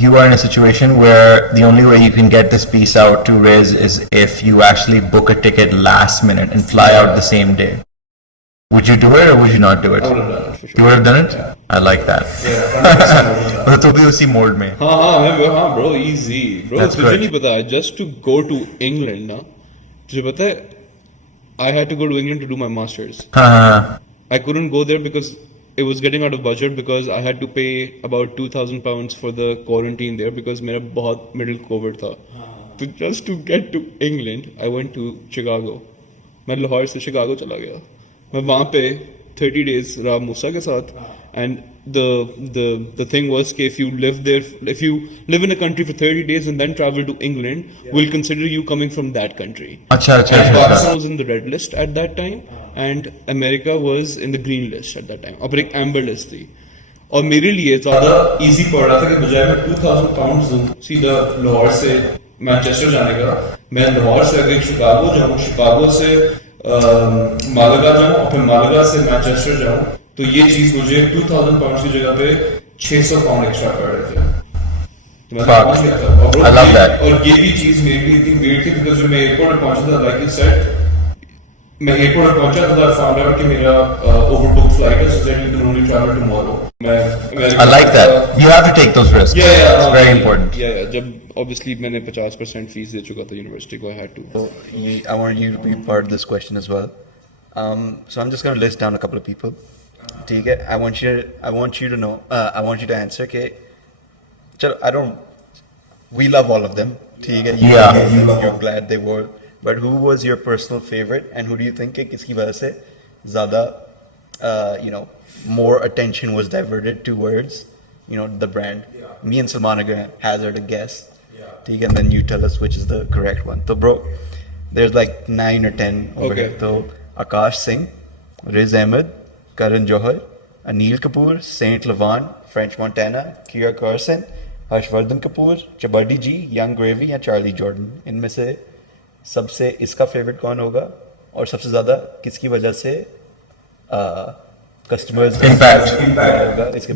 you are in a situation where the only way you can get this piece out to Riz is if you actually book a ticket last minute and fly out the same day. Would you do it or would you not do it? I would have done it for sure. You would have done it? Yeah. I like that. Yeah. तो भी उसी mode में. हाँ bro, easy bro. That's तुझे good. नहीं पता, just to go to England ना, तुझे पता है I had to go to England to do my masters. हाँ. I couldn't go there because it was getting out of budget, because I had to pay about £2,000 for the quarantine there because मेरा बहुत middle COVID था. So just to get to England, I went to Chicago. मैं लाहौर से Chicago चला गया. मैं वहाँ पे 30 days रहा मूसा के साथ. And the thing was कि if you live in a country for 30 days and then travel to England, we'll consider you coming from that country. अच्छा. And Pakistan was in the red list at that time and America was in the green list at that time. और एक amber list थी. और मेरे लिए ज़्यादा easy पड़ रहा था कि बजाय मैं £2,000 दूँ सीधा लाहौर से मैनचेस्टर जाने का, मैं लाहौर से अगर शिकागो जाऊँ, शिकागो से मालागा जाऊँ और फिर मालागा से मैनचेस्टर जाऊँ, तो ये चीज मुझे £2,000 की जगह पे £600 एक्स्ट्रा पड़ रहे थे. Fuck. I love that. और ये भी चीज मेरे लिए इतनी weird थी because जब मैं एयरपोर्ट में पहुंचा था, like you said, मैं एयरपोर्ट में पहुंचा था, I found out कि मेरा overbooked flight है, so that you can only travel tomorrow. I like that. You have to take those risks. It's very important. Yeah. जब obviously मैंने 50% फीस दे चुका था यूनिवर्सिटी को, I had to. So I want you to be part of this question as well. So I'm just going to list down a couple of people. ठीक है? I want you to know. I want you to answer. Okay. चलो, we love all of them. ठीक है? You're glad they were. But who was your personal favorite, and who do you think कि किसकी वजह से ज़्यादा more attention was diverted towards the brand? Me and Salman are gonna hazard a guess. ठीक है? And then you tell us which is the correct one. So bro, there's like 9 or 10 over here. So Akash Singh, Riz Ahmed, Karan Johar, Anil Kapoor, Saint Laurent, French Montana, Kira Carson, Harshvardhan Kapoor, Chabadi G, Young Gravy या Charlie Jordan. इनमें से सबसे इसका favourite कौन होगा और सबसे ज़्यादा किसकी वजह से customers Impact.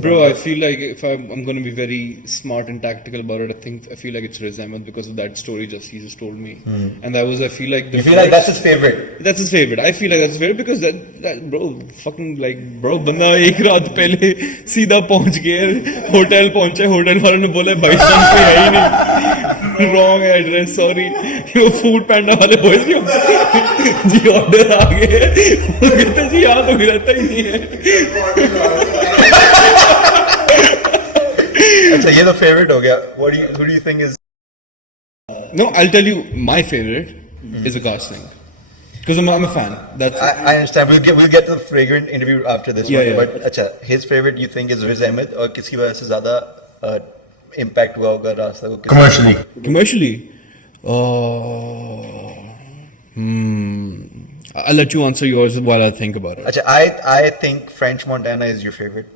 Bro, I feel like if I'm going to be very smart and tactical about it, I feel like it's Riz Ahmed because of that story he just told me. And that was, I feel like You feel like that's his favorite? That's his favorite. I feel like that's his favorite because that bro, fucking like, bro, बंदा एक रात पहले सीधा पहुंच गया, hotel पहुंचे, hotel वाले ने बोले भाई साहब कोई है ही नहीं, wrong address, sorry, वो फूड पैंडा वाले बोल जी ऑर्डर आ गए, वो कहते जी यहाँ तो मिलता ही नहीं है. अच्छा, ये तो फेवरेट हो गया. Who do you think is? No, I'll tell you my favorite is Akash Singh because I'm a fan. That's I understand. We'll get to the Flagrant interview after this one. Yeah. But अच्छा, his favorite you think is Riz Ahmed और किसकी वजह से ज़्यादा impact हुआ होगा रास्ता को? commercially. I'll let you answer yours while I think about it. अच्छा, I think French Montana is your favorite.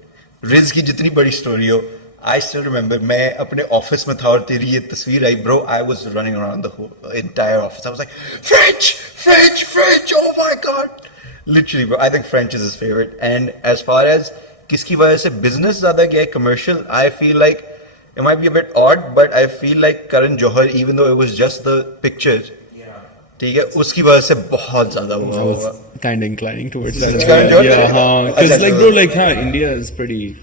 Riz की जितनी बड़ी story हो, I still remember मैं अपने office में था और तेरी ये तस्वीर आई, bro. I was running around the whole entire office. I was like, French, oh my god. Literally, bro. I think French is his favorite. And as far as किसकी वजह से business ज़्यादा क्या है, commercial, I feel like it might be a bit odd, but I feel like Karan Johar, even though it was just the picture, ठीक है, उसकी वजह से बहुत ज़्यादा हुआ होगा. Kind of inclining towards that. Yeah, because like bro, like India is pretty.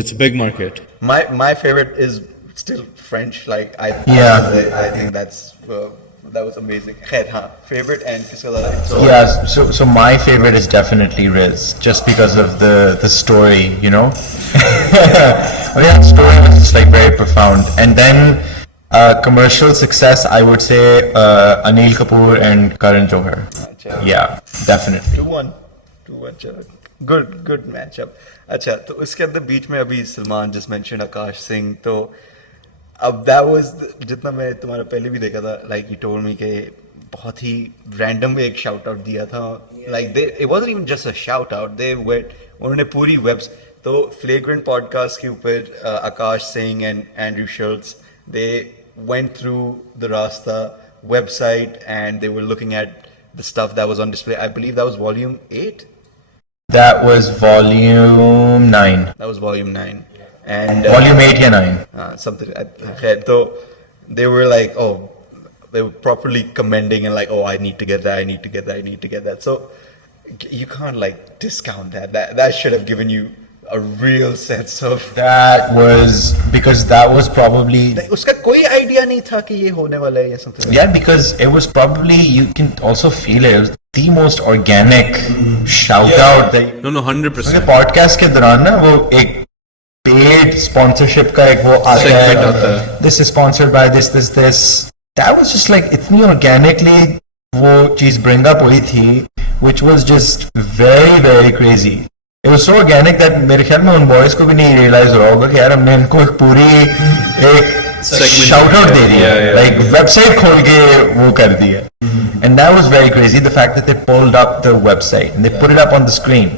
It's a big market. My favorite is still French. Like I think that was amazing. Khair, favorite and किसका ज़्यादा? Yeah, so my favorite is definitely Riz, just because of the story, I mean, that story was just like very profound. And then commercial success, I would say Anil Kapoor and Karan Johar. Yeah, definitely. 2-1 चलो. Good matchup. अच्छा, तो उसके अंदर बीच में अभी Salman just mentioned Akash Singh, तो अब that was जितना मैं तुम्हारा पहले भी देखा था, like you told me कि बहुत ही random एक shout out दिया था, like it wasn't even just a shout out, उन्होंने पूरी webs, तो Flagrant podcast के ऊपर Akash Singh and Andrew Schultz, they went through the Rasta website and they were looking at the stuff that was on display. I believe that was volume 8. That was volume 9. That was volume 9. And volume 8 or 9. Something. So they were like, oh, they were properly commending and like, oh, I need to get that. So you can't like discount that. That should have given you a real sense of. That was because that was probably. उसका कोई idea नहीं था कि ये होने वाला है या something. Yeah, because it was probably, you can also feel it was the most organic shout out that. No, 100%. Podcast के दौरान ना वो एक paid sponsorship का एक वो आता है. This is sponsored by this. That was just like इतनी organically वो चीज bring up हुई थी, which was just very very crazy. It was so organic that मेरे ख्याल में उन boys को भी नहीं realize हो रहा होगा कि यार हमने इनको एक पूरी एक shout out दे दिया, like website खोल के वो कर दिया. And that was very crazy, the fact that they pulled up the website and they put it up on the screen.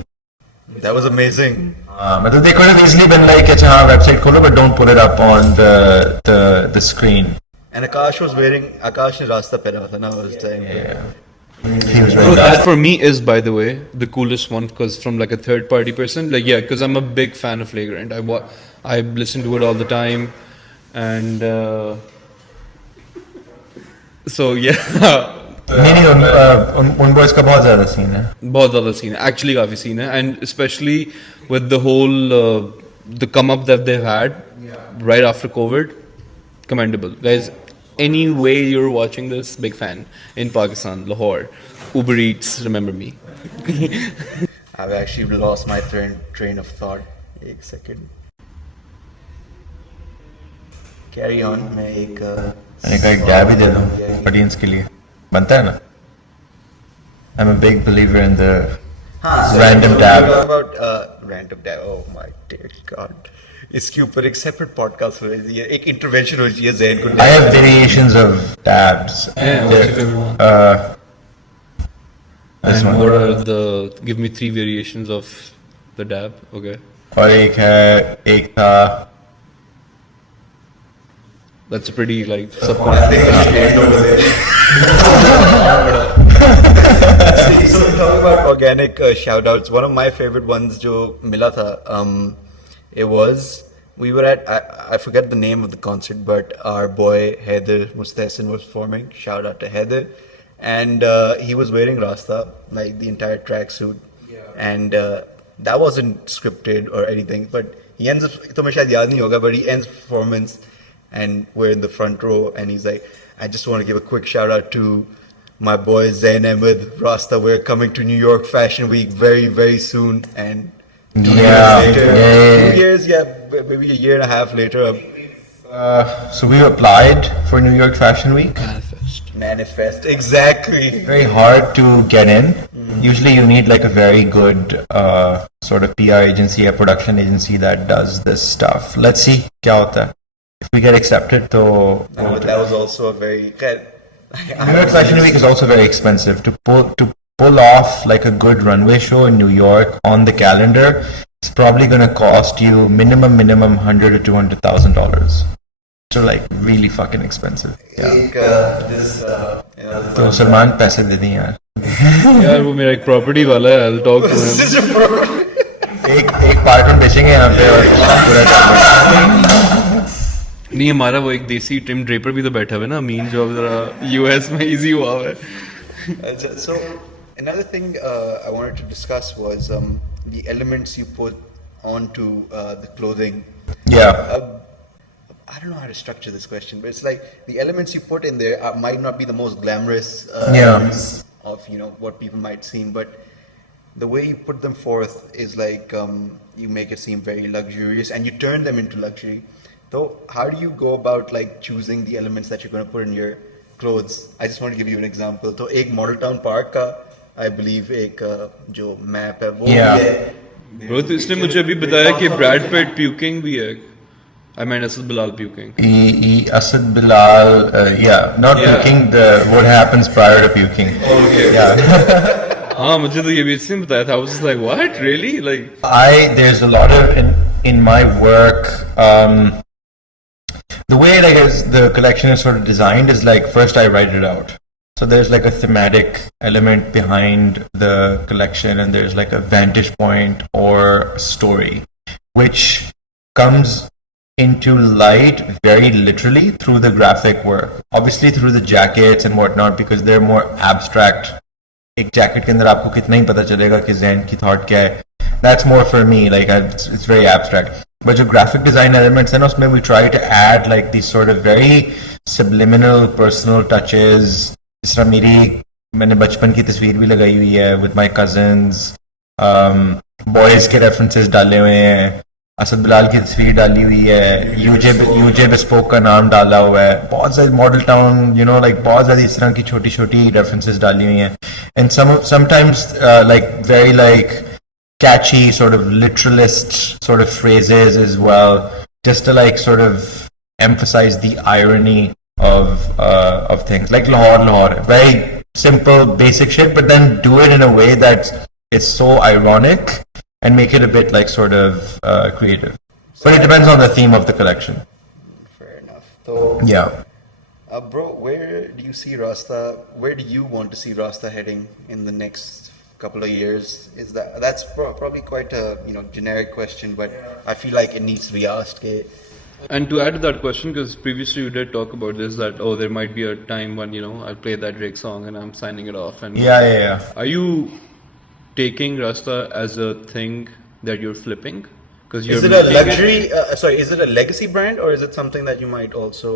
That was amazing. But they could have easily been like, अच्छा हाँ website खोलो but don't put it up on the screen. And Akash ने रास्ता पहना था ना उस time. Yeah. He was Bro, very that for me is, by the way, the coolest one, because from like a third party person, like, yeah, because I'm a big fan of Flagrant. I listen to it all the time. and so yeah. नहीं उन boys का बहुत ज्यादा scene है. बहुत ज़्यादा scene है, actually काफ़ी सीन है, and specially with the whole the come up that they've had right after COVID, commendable guys. Any way you're watching this, big fan. In Pakistan, Lahore, Uber Eats, remember me. I've actually lost my train of thought. एक second. Carry on. मैं एक dab ही दे दूं audience के लिए, बनता है ना? I'm a big believer in the random dab. About random dab. Oh my dear God. इसके ऊपर एक separate podcast हो रही है, एक intervention हो रही है ज़ैन को. I have variations of dabs. Yeah, what's your favorite one? This And one. what are the? Give me 3 variations of the dab. Okay, और एक था that's a pretty like subconscious. So talking about organic shoutouts, one of my favorite ones जो मिला था, it was, we were at, I forget the name of the concert, but our boy Haider Mustahsin was performing. Shout out to Haider, and he was wearing Rasta, like the entire tracksuit, and that wasn't scripted or anything, but he ends up, तो मैं शायद याद नहीं होगा, but he ends performance, and we're in the front row, and he's like, I just want to give a quick shout out to my boy Zain Ahmad, Rasta. We're coming to New York Fashion Week very, very soon, and 2 years later, 2 years, maybe a year and a half later, so we applied for New York Fashion Week. manifest. Exactly. Very hard to get in. Usually you need like a very good sort of PR agency, a production agency that does this stuff. Let's see क्या होता है. If we get accepted, तो No, but that was also a very. New York Fashion Week is also very expensive. To pull off like a good runway show in New York on the calendar, it's probably going to cost you minimum $100,000 to $200,000. So like really fucking expensive. तो सलमान पैसे दे दें यार. यार वो मेरा एक property वाला है, I'll talk to him. एक पार्टन बेचेंगे यहाँ पे और पूरा काम. नहीं, हमारा वो एक देसी टिम ड्रेपर भी तो बैठा हुआ है ना, मीन जो अब जरा यूएस में इजी हुआ हुआ है. So another thing I wanted to discuss was the elements you put onto the clothing. Yeah. I don't know how to structure this question, but it's like the elements you put in there might not be the most glamorous elements of what people might seem, but the way you put them forth is like you make it seem very luxurious and you turn them into luxury. So how do you go about like choosing the elements that you're going to put in your clothes? I just want to give you an example. So एक Model Town Park का I believe एक जो map है वो भी है. Bro, तो इसने मुझे अभी बताया कि ब्रैड पिट puking भी है. I meant Asad Bilal puking. Asad Bilal, not puking, what happens prior to puking. Okay. Yeah. हाँ, मुझे तो ये भी इसने बताया था. I was just like, what? Really? Like, there's a lot of in my work. The way like the collection is sort of designed is like first I write it out. So there's like a thematic element behind the collection, and there's like a vantage point or story, which comes into light very literally through the graphic work. Obviously through the jackets and whatnot, because they're more abstract. एक jacket के अंदर आपको कितना ही पता चलेगा कि Zain की thought क्या है. That's more for me, like it's very abstract. But जो graphic design elements हैं ना, उसमें we try to add like these sort of very subliminal personal touches. जिस तरह मैंने बचपन की तस्वीर भी लगाई हुई है with my cousins. Boys के references डाले हुए हैं. असद बिलाल की तस्वीर डाली हुई है. यूजे बिस्पोक का नाम डाला हुआ है. बहुत सारी मॉडल टाउन like बहुत सारी इस तरह की छोटी छोटी रेफरेंसेस डाली हुई हैं. And sometimes like very like catchy sort of literalist sort of phrases as well, just to like sort of emphasize the irony of things like Lahore, very simple basic shit, but then do it in a way that it's so ironic and make it a bit like sort of creative. But it depends on the theme of the collection. Fair enough. So Yeah. bro, where do you see Rasta? Where do you want to see Rasta heading in the next couple of years? That's probably quite a generic question, but I feel like it needs to be asked. And to add to that question, because previously you did talk about this, that there might be a time when I'll play that Drake song and I'm signing it off. And Yeah. are you taking Rasta as a thing that you're flipping? Because you're Is it a making luxury? Is it a legacy brand, or is it something that you might also?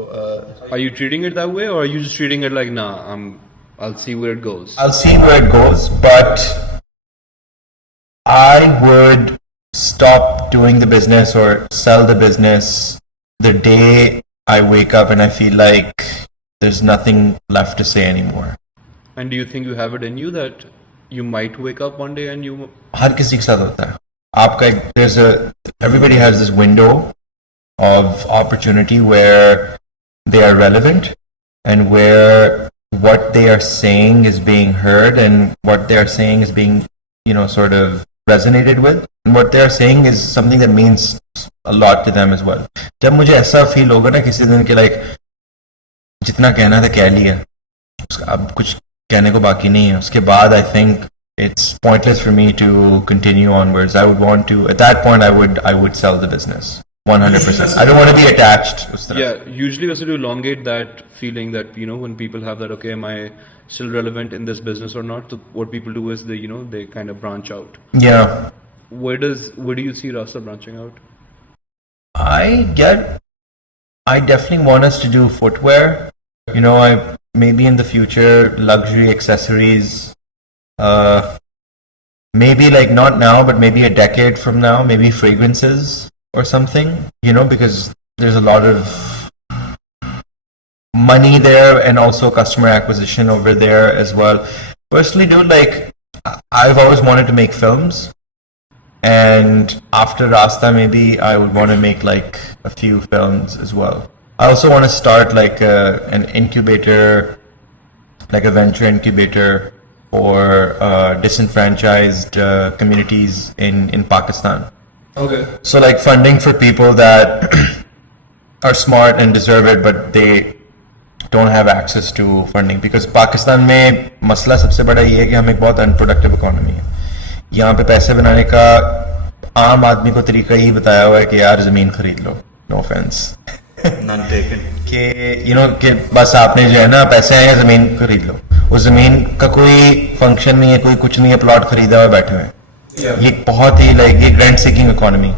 Are you treating it that way, or are you just treating it like, nah, I'll see where it goes? I'll see where it goes, but I would stop doing the business or sell the business the day I wake up and I feel like there's nothing left to say anymore. And do you think you have it in you that you might wake up one day and you... हर किसी के साथ होता है. Everybody has this window of opportunity where they are relevant and where what they are saying is being heard and what they are saying is being, sort of resonated with. And what they are saying is something that means a lot to them as well. जब मुझे ऐसा feel होगा ना किसी दिन के like जितना कहना था कह लिया, अब कुछ कहने को बाकी नहीं है. उसके बाद I think it's pointless for me to continue onwards. I would want to, at that point, I would sell the business 100%. I don't want to be attached. Yeah, usually also to elongate that feeling that when people have that, okay, am I still relevant in this business or not? So what people do is they kind of branch out. Yeah. Where do you see Rasta branching out? I definitely want us to do footwear. I maybe in the future luxury accessories. Maybe like not now, but maybe a decade from now, maybe fragrances or something, because there's a lot of money there and also customer acquisition over there as well. Personally, dude, like I've always wanted to make films, and after Rasta, maybe I would want to make like a few films as well. I also want to start like an incubator, like a venture incubator for disenfranchised communities in Pakistan. Okay. So like funding for people that are smart and deserve it, but they don't have access to funding. Because Pakistan में मसला सबसे बड़ा ये है कि हम एक बहुत unproductive economy है. यहाँ पे पैसे बनाने का आम आदमी को तरीका यही बताया हुआ है कि यार ज़मीन खरीद लो. No offense. None taken. कि बस आपने जो है ना पैसे आए हैं ज़मीन खरीद लो. उस ज़मीन का कोई फंक्शन नहीं है, कोई कुछ नहीं है, प्लॉट खरीदा हुआ बैठे हुए हैं. ये बहुत ही ये रेंट सीकिंग इकोनॉमी,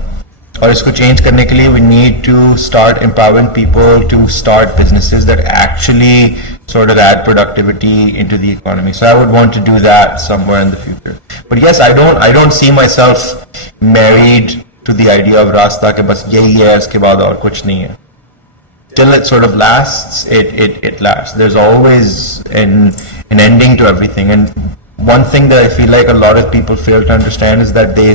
और इसको चेंज करने के लिए we need to start empowering people to start businesses that actually sort of add productivity into the economy. So I would want to do that somewhere in the future. But yes, I don't see myself married to the idea of Rasta कि बस यही है, इसके बाद और कुछ नहीं है. Till it sort of lasts, it lasts. There's always an ending to everything. And one thing that I feel like a lot of people fail to understand is that they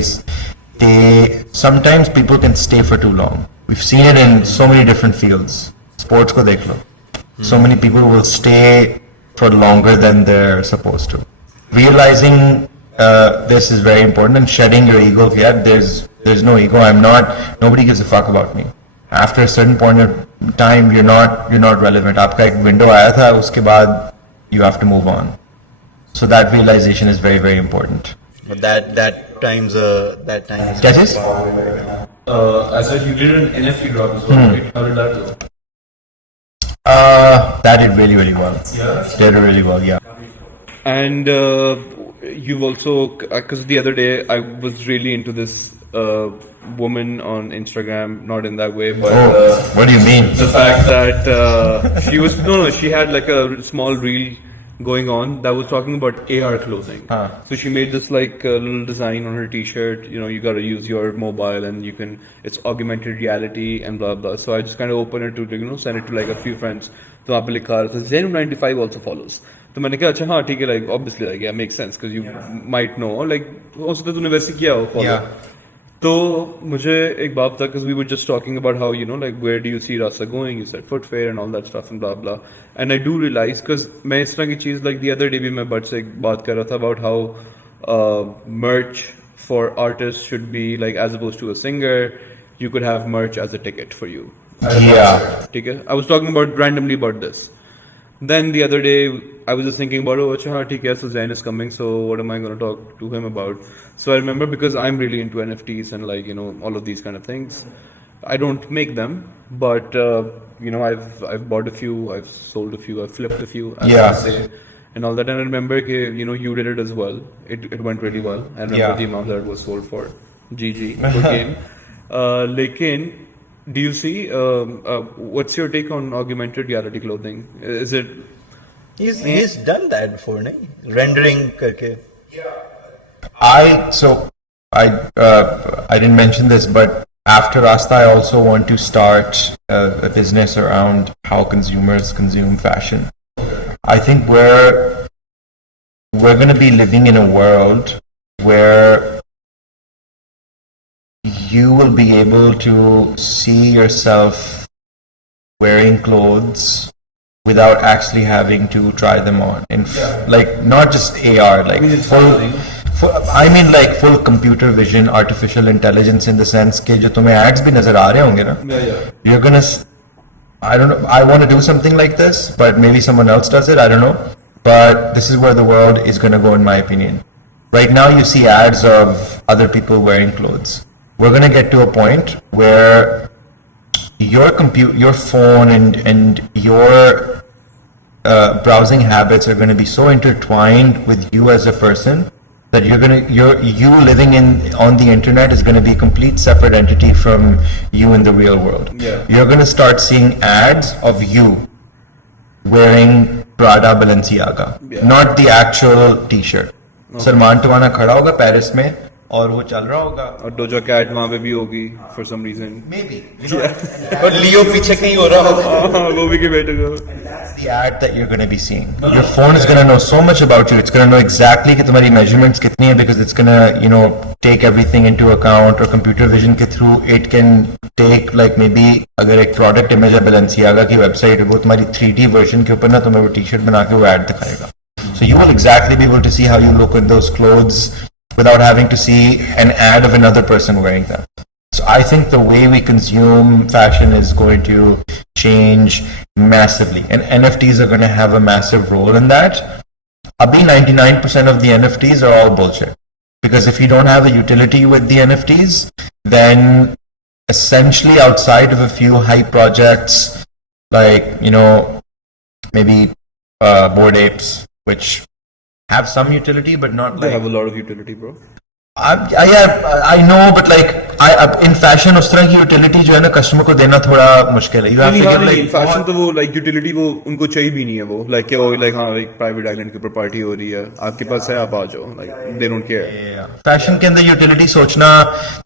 sometimes people can stay for too long. We've seen it in so many different fields. Sports ko dekh lo. So many people will stay for longer than they're supposed to. Realizing this is very important, and shedding your ego. Yeah, there's no ego. Nobody gives a fuck about me. After a certain point of time, you're not relevant. आपका एक window आया था, उसके बाद you have to move on. So that realization is very, very important. But that time is क्या चीज़? I said you did an NFT drop as well, right? How did that go? That did really, really well. Yeah. Did really well, yeah. And you've also, because the other day I was really into this woman on Instagram, not in that way, but What do you mean? the fact that she was she had like a small reel going on that was talking about AR clothing. So she made this like little design on her t-shirt, you got to use your mobile and it's augmented reality and blah blah. So I just kind of opened it to send it to like a few friends. तो वहाँ पे लिखा रहा था Zain 95 also follows. तो मैंने कहा अच्छा हाँ ठीक है, like obviously like yeah makes sense because you might know like हो सकता है तूने वैसे किया हो follow. तो मुझे एक बात था because we were just talking about how like where do you see Rasta going, you said footwear and all that stuff and blah blah, and I do realize because मैं इस तरह की चीज़ like the other day भी मैं but से एक बात कर रहा था about how merch for artists should be like as opposed to a singer you could have merch as a ticket for you. Yeah. I was talking about randomly about this. Then the other day, I was just thinking about, so Zain is coming, so what am I going to talk to him about? So I remember because I'm really into NFTs and like, all of these kind of things. I don't make them, but I've bought a few, I've sold a few, I've flipped a few, as Yeah. I say, and all that. And I remember you did it as well. It went really well. I remember Yeah. the amount that it was sold for. GG, good game. Lekin, do you see? What's your take on augmented reality clothing? Is it? He's done that before, nahi? Rendering करके. I didn't mention this, but after Rasta, I also want to start a business around how consumers consume fashion. I think we're going to be living in a world where you will be able to see yourself wearing clothes without actually having to try them on. Like not just AR, like full computer vision, artificial intelligence, in the sense कि जो तुम्हें ads भी नजर आ रहे होंगे ना, you're gonna, I don't know, I want to do something like this, but maybe someone else does it, I don't know, but this is where the world is gonna go, in my opinion. Right now you see ads of other people wearing clothes. We're gonna get to a point where your phone and your browsing habits are going to be so intertwined with you as a person that you living on the internet is going to be a complete separate entity from you in the real world. Yeah. You're going to start seeing ads of you wearing Prada Balenciaga, not the actual t-shirt. Salman Tawana खड़ा होगा Paris में और वो चल रहा होगा, और Doja cat वहाँ पे भी होगी for some reason. maybe और लियो पीछे कहीं हो रहा होगा. वो भी के बैठेगा. that's the ad that you're going to be seeing. Your phone is going to know so much about you. It's going to know exactly कि तुम्हारी measurements कितनी है, because it's going to take everything into account. और computer vision के through it can take like maybe अगर एक product image है Balenciaga की website है, वो तुम्हारी 3D version के ऊपर ना तुम्हें वो t-shirt बना के वो ad दिखाएगा. So you will exactly be able to see how you look in those clothes without having to see an ad of another person wearing them. So I think the way we consume fashion is going to change massively, and NFTs are going to have a massive role in that. Abhi 99% of the NFTs are all bullshit, because if you don't have a utility with the NFTs, then essentially outside of a few hype projects like maybe Bored Apes, which have some utility but not They like have a lot of utility, bro. I know, but like in fashion उस तरह की utility जो है ना customer को देना थोड़ा मुश्किल है. You have to give like fashion तो वो like utility वो उनको चाहिए भी नहीं है वो like क्या वो like हाँ एक private island के ऊपर पार्टी हो रही है, आपके पास है आप आ जाओ, like they don't care. Fashion के अंदर यूटिलिटी सोचना,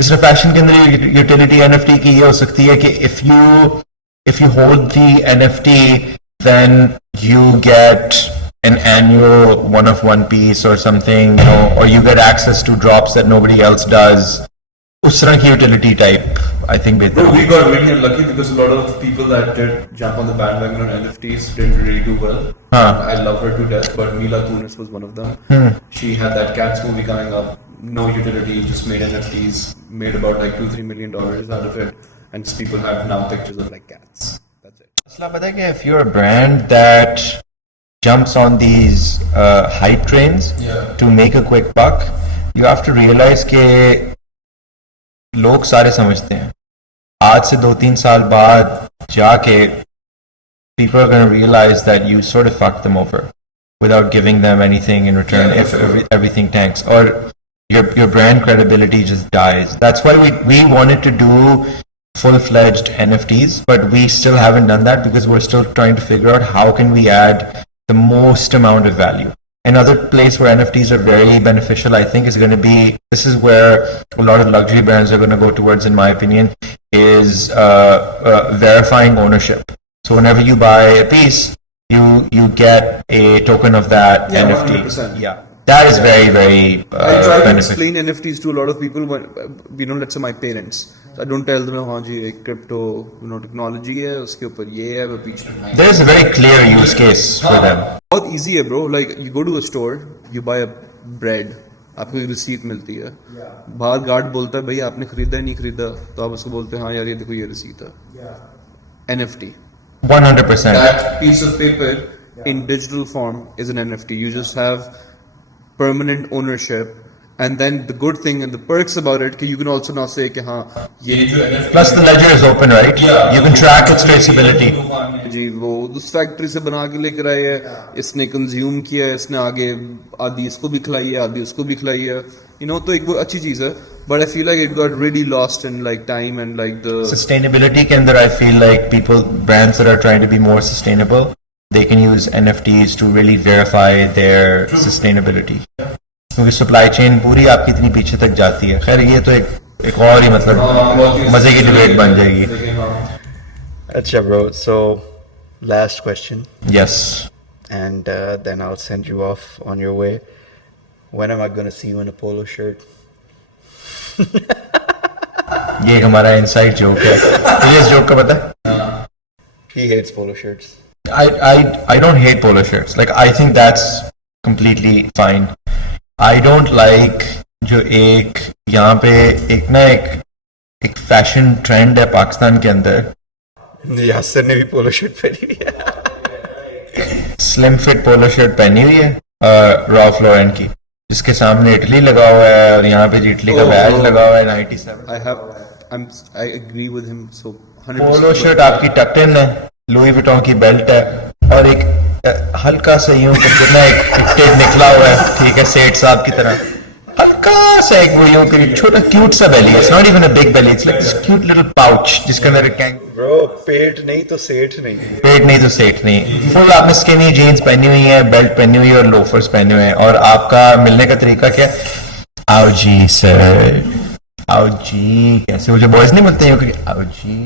जैसे फैशन के अंदर यूटिलिटी NFT की ये हो सकती है कि if you hold the NFT, then you get an annual one of one piece or something, or you get access to drops that nobody else does. उस तरह की utility type, I think better. Bro, we got really unlucky because a lot of people that did jump on the bandwagon on NFTs didn't really do well. I love her to death, but Mila Kunis was one of them. She had that Cats movie coming up, no utility, just made NFTs, made about like $2-3 million out of it, and people have now pictures of like cats. That's it. मसला पता है कि if you're a brand that jumps on these hype trains to make a quick buck, you have to realize कि लोग सारे समझते हैं. आज से 2-3 साल बाद जाके people are going to realize that you sort of fucked them over without giving them anything in return. If everything tanks, or your brand credibility just dies. That's why we wanted to do full-fledged NFTs, but we still haven't done that because we're still trying to figure out how can we add the most amount of value. Another place where NFTs are very beneficial, I think, is going to be, this is where a lot of luxury brands are going to go towards, in my opinion, is verifying ownership. So whenever you buy a piece, you get a token of that NFT. 100%. Yeah. That is very, very I try to beneficial. explain NFTs to a lot of people when, let's say my parents. So I don't tell them, हाँ जी एक crypto, technology है, उसके ऊपर ये है, वो पीछे. There is a very clear use case for them. बहुत easy है bro. Like you go to a store, you buy a bread, आपको एक receipt मिलती है. बाहर गार्ड बोलता है भैया आपने खरीदा नहीं खरीदा, तो आप उसको बोलते हैं हाँ यार ये देखो ये receipt है. NFT. 100%. That piece of paper in digital form is an NFT. You just have permanent ownership And then the good thing and the perks about it कि you can also now say कि हाँ ये Plus the ledger is open, right? You can track its traceability. जी वो उस factory से बना के लेकर आए है, इसने कंज्यूम किया है, इसने आगे आधी इसको भी खिलाई है, आधी उसको भी खिलाई है, you know, तो एक वो अच्छी चीज है. But I feel like it got really lost in like time and like the Sustainability के अंदर I feel like brands that are trying to be more sustainable, they can use NFTs to really verify their sustainability. क्योंकि supply chain पूरी आपकी इतनी पीछे तक जाती है. खैर ये तो एक और ही मतलब मजे की डिबेट बन जाएगी. Acha, bro. So, last question, Yes. and then I'll send you off on your way. When am I gonna see you in a polo shirt? ये एक हमारा इनसाइड जोक है. ये इस जोक का पता है? He hates polo shirts. I don't hate polo shirts. Like I think that's completely fine. I don't like जो एक यहाँ पे एक फैशन ट्रेंड है पाकिस्तान के अंदर. यासर ने भी पोलो शर्ट पहनी हुई है. स्लिम फिट पोलो शर्ट पहनी हुई है रॉल्फ लॉरेन की, जिसके सामने इटली लगा हुआ है और यहाँ पे इटली का बैज लगा हुआ है 97. I agree with him so 100%. Polo shirt आपकी टक्ड इन है, लुई विटॉन की बेल्ट है और एक हल्का सा यूं कितना एक टिप निकला हुआ है, ठीक है, सेठ साहब की तरह हल्का सा एक वो यूं कि छोटा क्यूट सा बेली है. It's not even a big belly, it's like this cute little pouch जिसके अंदर एक Bro, पेट नहीं तो सेठ नहीं. पेट नहीं तो सेठ नहीं. फुल आपने स्किनी जीन्स पहनी हुई है, बेल्ट पहनी हुई है और लोफर्स पहने हुए हैं. और आपका मिलने का तरीका क्या? आओ जी सर, आओ जी. कैसे वो जो बॉयज नहीं बोलते हैं आओ जी.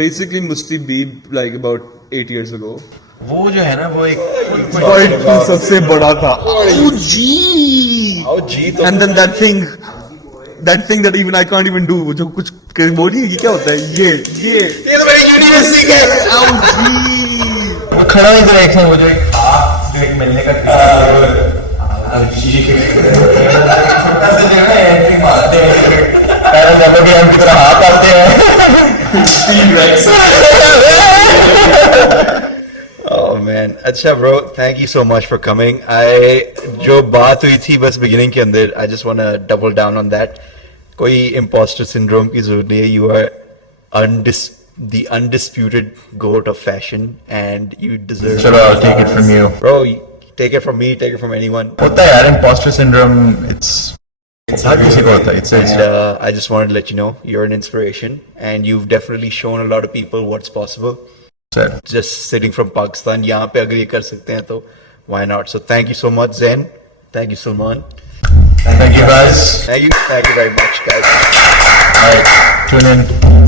Basically Musti beat like about 8 years ago. वो जो है ना वो एक But सबसे बड़ा था. आओ जी तो. And then that thing that even I can't even do, जो कुछ बोलिए ये क्या होता है ये तो मेरी यूनिवर्सिटी का. आओ जी. वो खड़ा नहीं था एक वो जो एक हाथ जो एक मिलने का आओ जी छोटा सा जो है एंट्री मारते हैं पहले चलो कि हम कितना हाथ आते हैं. Oh man, अच्छा bro, thank you so much for coming. जो बात हुई थी बस beginning के अंदर, I just wanna double down on that. कोई imposter syndrome की जरूरत नहीं है. You are the undisputed goat of fashion, and you deserve. चलो I'll take it from you. Bro, take it from me, take it from anyone. होता है यार imposter syndrome. It's हर किसी को होता है. And I just wanted to let you know you're an inspiration, and you've definitely shown a lot of people what's possible. Sir. Just sitting from Pakistan, यहाँ पे अगर ये कर सकते हैं तो why not? So thank you so much, Zain. Thank you, Salman. Thank you guys. Thank you very much, guys. All right, tune in.